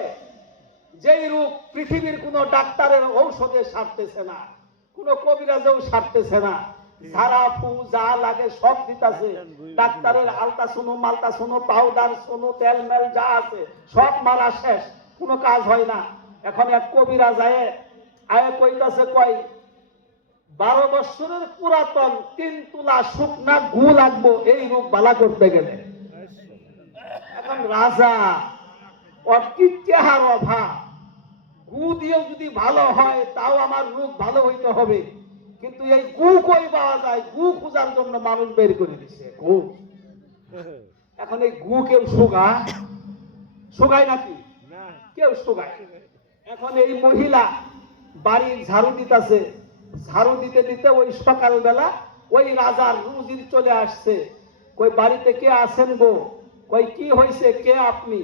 যেই রোগ পৃথিবীর কোনো ডাক্তারের ঔষধে সারতেছে না, কোনো কবিরাজেও সারতেছে না। ঝাড়া ফু যা লাগে সব দিতেছে, ডাক্তারের আলট্রাসোনো মালট্রাসোনো পাউডার সোনো তেল মেল যা আছে সব মারা শেষ, কোনো কাজ হয় না। এখন এক কবিরাজ আয়ে কইতাছে, 12 বছরের পুরাতন 3 তুলা শুকনা গু লাগবো এই রোগ বালা করতে গেলে। এখন রাজা অর্কিত্যাহার অভাব, গু দিয়ে যদি ভালো হয় তাও আমার রোগ ভালো হইতে হবে, কিন্তু এই গু কই পাওয়া যায়? গু খোঁজার জন্য মানুষ বের করে দিচ্ছে গু। এখন এই গু কেউ শুকায় নাকি? কেউ শুকায়। এখন এই মহিলা বাড়ির ঝাড়ু দিতেছে, ঝাড়ু দিতে দিতে ওই সকালবেলা ওই রাজার রুজির চলে আসছে। বাড়িতে কে আছেন গো? কি হয়েছে, কে আপনি?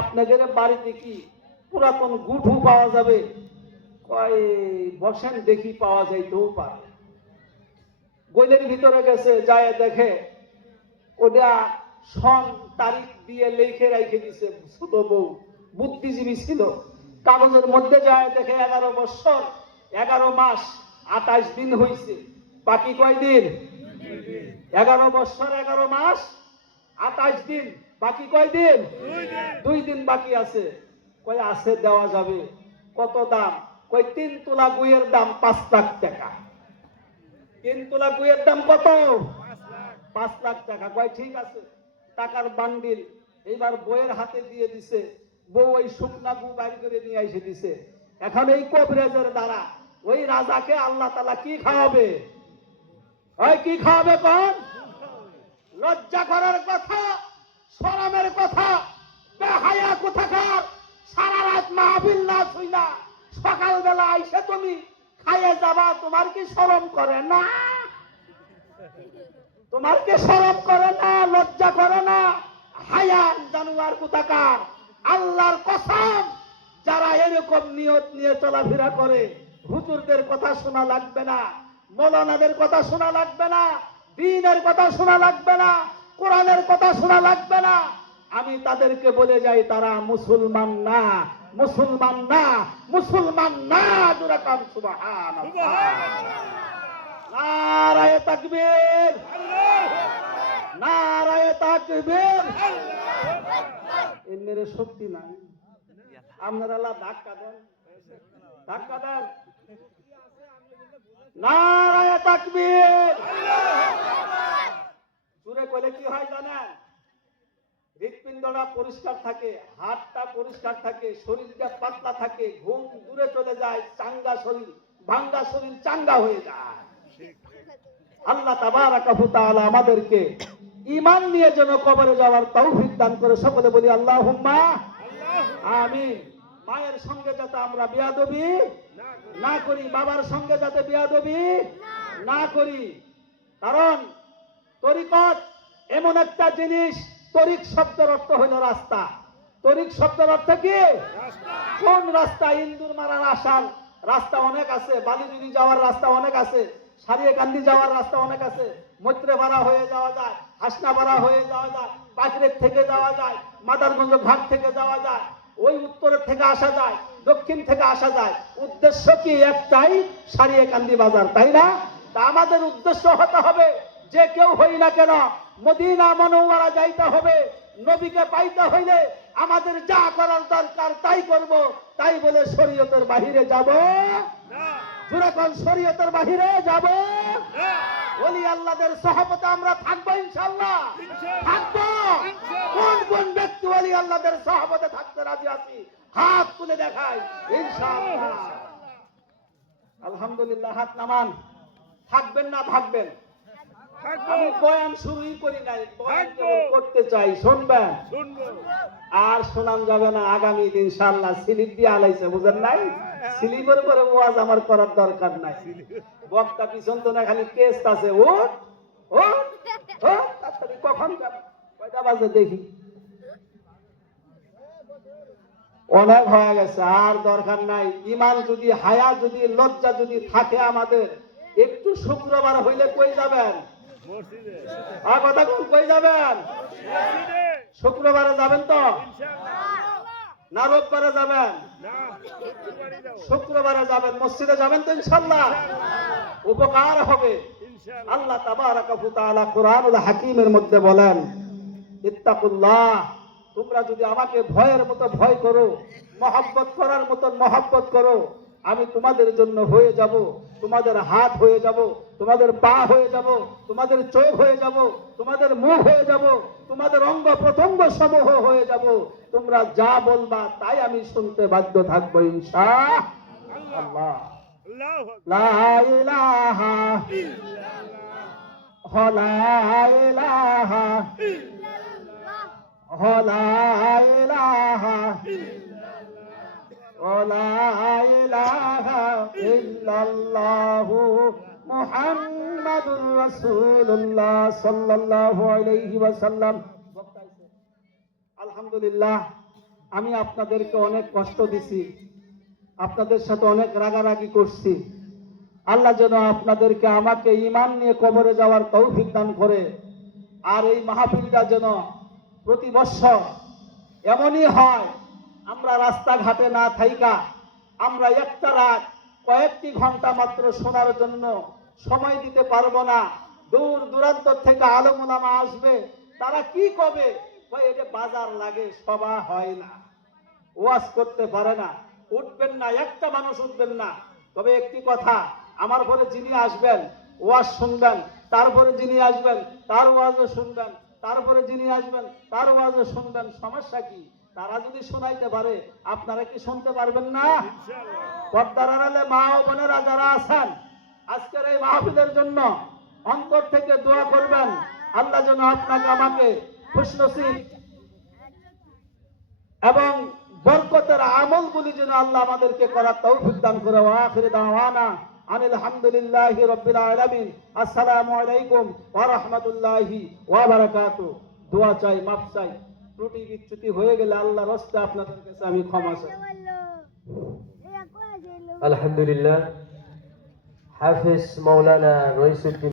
আপনাদের বাড়িতে কি পুরাতন গুঠু পাওয়া যাবে? বসেন দেখি, পাওয়া যাইতেও পারে। গোলের ভিতরে গেছে, যায় দেখে ওটা সন তারিখ দিয়ে লিখে রেখে দিছে। ছোট বউ বুদ্ধিজীবী ছিল, কাগজের মধ্যে যায় দেখে 11 বছর 11 মাস 28 দিন হয়েছে, বাকি কয়দিন? 11 বছর 11 মাস 28 দিন, বাকি কয় দিন? 2 দিন বাকি আছে। কয় আছে, দেওয়া যাবে। কত দাম? কয় 3 তোলা গুয়ের দাম 5 লাখ টাকা। 3 তোলা গুয়ের দাম কত? 5 লাখ টাকা। কয় ঠিক আছে, টাকার বান্ডিল এইবার বইয়ের হাতে দিয়ে দিছে। বউ ওই শুকনা গু বাইর করে নিয়ে এসে দিছে। এখন এই কবরেজের দ্বারা ওই রাজাকে আল্লাহ তাআলা কি খাওয়াবে? ওই কি খাওয়াবে কোন? লজ্জা করার কথা, শরমের কথা, বেহায়া কোথাকার। সারা রাত মাহফিল না শুইনা সকালবেলা আইসে তুমি খাইয়ে যাবা, তোমার কি শরম করে না? তোমার কি শরম করে না? লজ্জা করে না? হায়ান জানোয়ার কোথাকার। আল্লাহর কসম, যারা এরকম নিয়ত নিয়ে চলাফেরা করে, হুজুরদের কথা শোনা লাগবে না, মৌলানাদের কথা শোনা লাগবে না, দ্বীনের কথা শোনা লাগবে না, কোরআনের কথা শোনা লাগবে না। আমি তাদেরকে বলে যাই, তারা মুসলমান না, মুসলমান না, মুসলমান না। দুরাকাম সুবহানাল্লাহ। নারায়ে তাকবীর, নারায়ে তাকবীর। এর শক্তি নাই। আপনারা আল্লাহ ধাক্কা দেন, ধাক্কা দেন। নারায়ে তাকবীর। জোরে কইলে কি হয় জানেন? হৃৎপিণ্ডটা পরিষ্কার থাকে, হাতটা পরিষ্কার থাকে, শরীরটা পাতলা থাকে, ঘুম দূরে চলে যায়, চাঙ্গা শরীর, ভাঙ্গা শরীর চাঙ্গা হয়ে যায়। আল্লাহ তাবারাকা ওয়া তাআলা আমাদেরকে ঈমান নিয়ে যেন কবরে যাওয়ার তৌফিক দান করে। সকলে বলি আল্লাহুম্মা আমিন। মায়ের সঙ্গে যাতে আমরা বেয়াদবি না করি, বাবার সঙ্গে যাতে বেয়াদবি না করি। কারণ তরিকত এমন একটা জিনিস, তরিক শব্দের অর্থ হলো রাস্তা। তরিক শব্দের অর্থ কি? কোন রাস্তা? ইন্দুর মারার আসার রাস্তা অনেক আছে, বালিজুরি যাওয়ার রাস্তা অনেক আছে, সারিয়াকান্দি যাওয়ার রাস্তা অনেক আছে, মৈত্রেপাড়া হয়ে যাওয়া যায়, হাসনাপাড়া হয়ে যাওয়া যায়, পাকড়ের থেকে যাওয়া যায়, মাদারগঞ্জ ঘাট থেকে যাওয়া যায়, ওই উত্তরের থেকে আসা যায়, দক্ষিণ থেকে আসা যায়। উদ্দেশ্য কি? একটাই, সারিয়াকান্দি বাজার, তাই না? তা আমাদের উদ্দেশ্য হতে হবে, যে কেউ হই না কেন মদিনা মুনাওয়ারা যাইতে হবে। নবীকে পাইতে হইলে আমাদের যা করার দরকার তাই করব। তাই বলে শরীয়তের বাহিরে যাব না। যখন শরীয়তের বাহিরে যাব, ওলি আল্লাহদের সহবতে আমরা থাকবো ইনশাআল্লাহ। থাকবো। কোন কোন ব্যক্তি ওলি আল্লাহদের সহবতে থাকতে রাজি আছি? হাত তুলে দেখাই ইনশাআল্লাহ। আলহামদুলিল্লাহ। হাত নামান। থাকবেন না ভাগবেন? আমি বয়ান শুরুই করি নাই, বয়ান কেবল করতে চাই। শুনবেন? আর শোনান যাবে না। আগামী দিন ইনশাআল্লাহ স্লিপ দিয়ে আলাইছে, বুঝেন নাই? স্লিপের পরে ওয়াজ আমার করার দরকার নাই। বক্তা পিছন তো না, খালি কেস আছে। ও ও ও তাড়াতাড়ি কখন যাবে? কয়টা বাজে দেখি? অনেক হয়ে গেছে, আর দরকার নাই। ঈমান যদি, হায়া যদি, লজ্জা যদি থাকে আমাদের, একটু শুক্রবার হইলে কই যাবেন? আর কথা কোন, কই যাবেন? শুক্রবারে যাবেন তো না রোববারে যাবেন? শুক্রবারে যাবেন। মসজিদে যাবেন তো ইনশাআল্লাহ? উপকার হবে। আল্লাহ তাবারাকা ওয়া তাআলা কুরআনুল হাকীমের মধ্যে বলেন, ইত্তাকুল্লাহ, তোমরা যদি আমাকে ভয়ের মতো ভয় করো, মহব্বত করার মতো মহব্বত করো, আমি তোমাদের জন্য হয়ে যাব, তোমাদের হাত হয়ে যাব, তোমাদের পা হয়ে যাব, তোমাদের চোখ হয়ে যাব, তোমাদের মুখ হয়ে যাব, তোমাদের অঙ্গ প্রত্যঙ্গ সমূহ হয়ে যাব। তোমরা যা বলবা তাই আমি শুনতে বাধ্য থাকবো ইনশাআল্লাহ। লা ইলাহা ইল্লাল্লাহ, লা ইলাহা ইল্লাল্লাহ, লা ইলাহা লা ইলাহা ইল্লাল্লাহু মুহাম্মাদুর রাসূলুল্লাহ সাল্লাল্লাহু আলাইহি ওয়াসাল্লাম। আলহামদুলিল্লাহ, আমি আপনাদেরকে অনেক কষ্ট দিছি, আপনাদের সাথে অনেক রাগারাগি করছি। আল্লাহ যেন আপনাদেরকে, আমাকে ঈমান নিয়ে কবরে যাওয়ার তৌফিক দান করে। আর এই মাহফিলটা যেন প্রতি বছর এমনই হয়, আমরা রাস্তাঘাটে না থাইকা, আমরা একটা রাত কয়েকটি ঘন্টা মাত্র শোনার জন্য সময় দিতে পারবো না। দূর দূরান্ত থেকে আলেম ওলামা আসবে, তারা কি কবে? ভাই এটা বাজার লাগে, সভা হয় না, ওয়াজ করতে পারে না, উঠবেন না, একটা মানুষ উঠবেন না। তবে একটি কথা, আমার পরে যিনি আসবেন ওয়াজ শুনবেন, তারপরে যিনি আসবেন তার ওয়াজও শুনবেন, তারপরে যিনি আসবেন তার ওয়াজও শুনবেন। সমস্যা কি? তারা যদি শোনাইতে পারে, আপনারা কি শুনতে পারবেন না? পর্দার আড়ালে মা ও বোনেরা যারা আছেন, আজকের এই মাহফিলের জন্য অন্তর থেকে দোয়া করবেন, আল্লাহ যেন আপনাকে আমাকে খুশনসিব এবং বরকতের আমলগুলি যেন আল্লাহ আমাদেরকে করার তৌফিক দান করে। ওয়া আখিরু দাওয়ানা আনিল হামদুলিল্লাহি রাব্বিল আলামিন। আসসালামু আলাইকুম ওয়া রাহমাতুল্লাহি ওয়া বারাকাতুহু। দোয়া চাই, মাফ চাই, ত্রুটি বিচ্যুতি হয়ে গেলে আল্লাহর রাস্তে আপনাদের কাছে আমি ক্ষমা চাই। আলহামদুলিল্লাহ, হাফেজ মাওলানা রইসুদ্দিন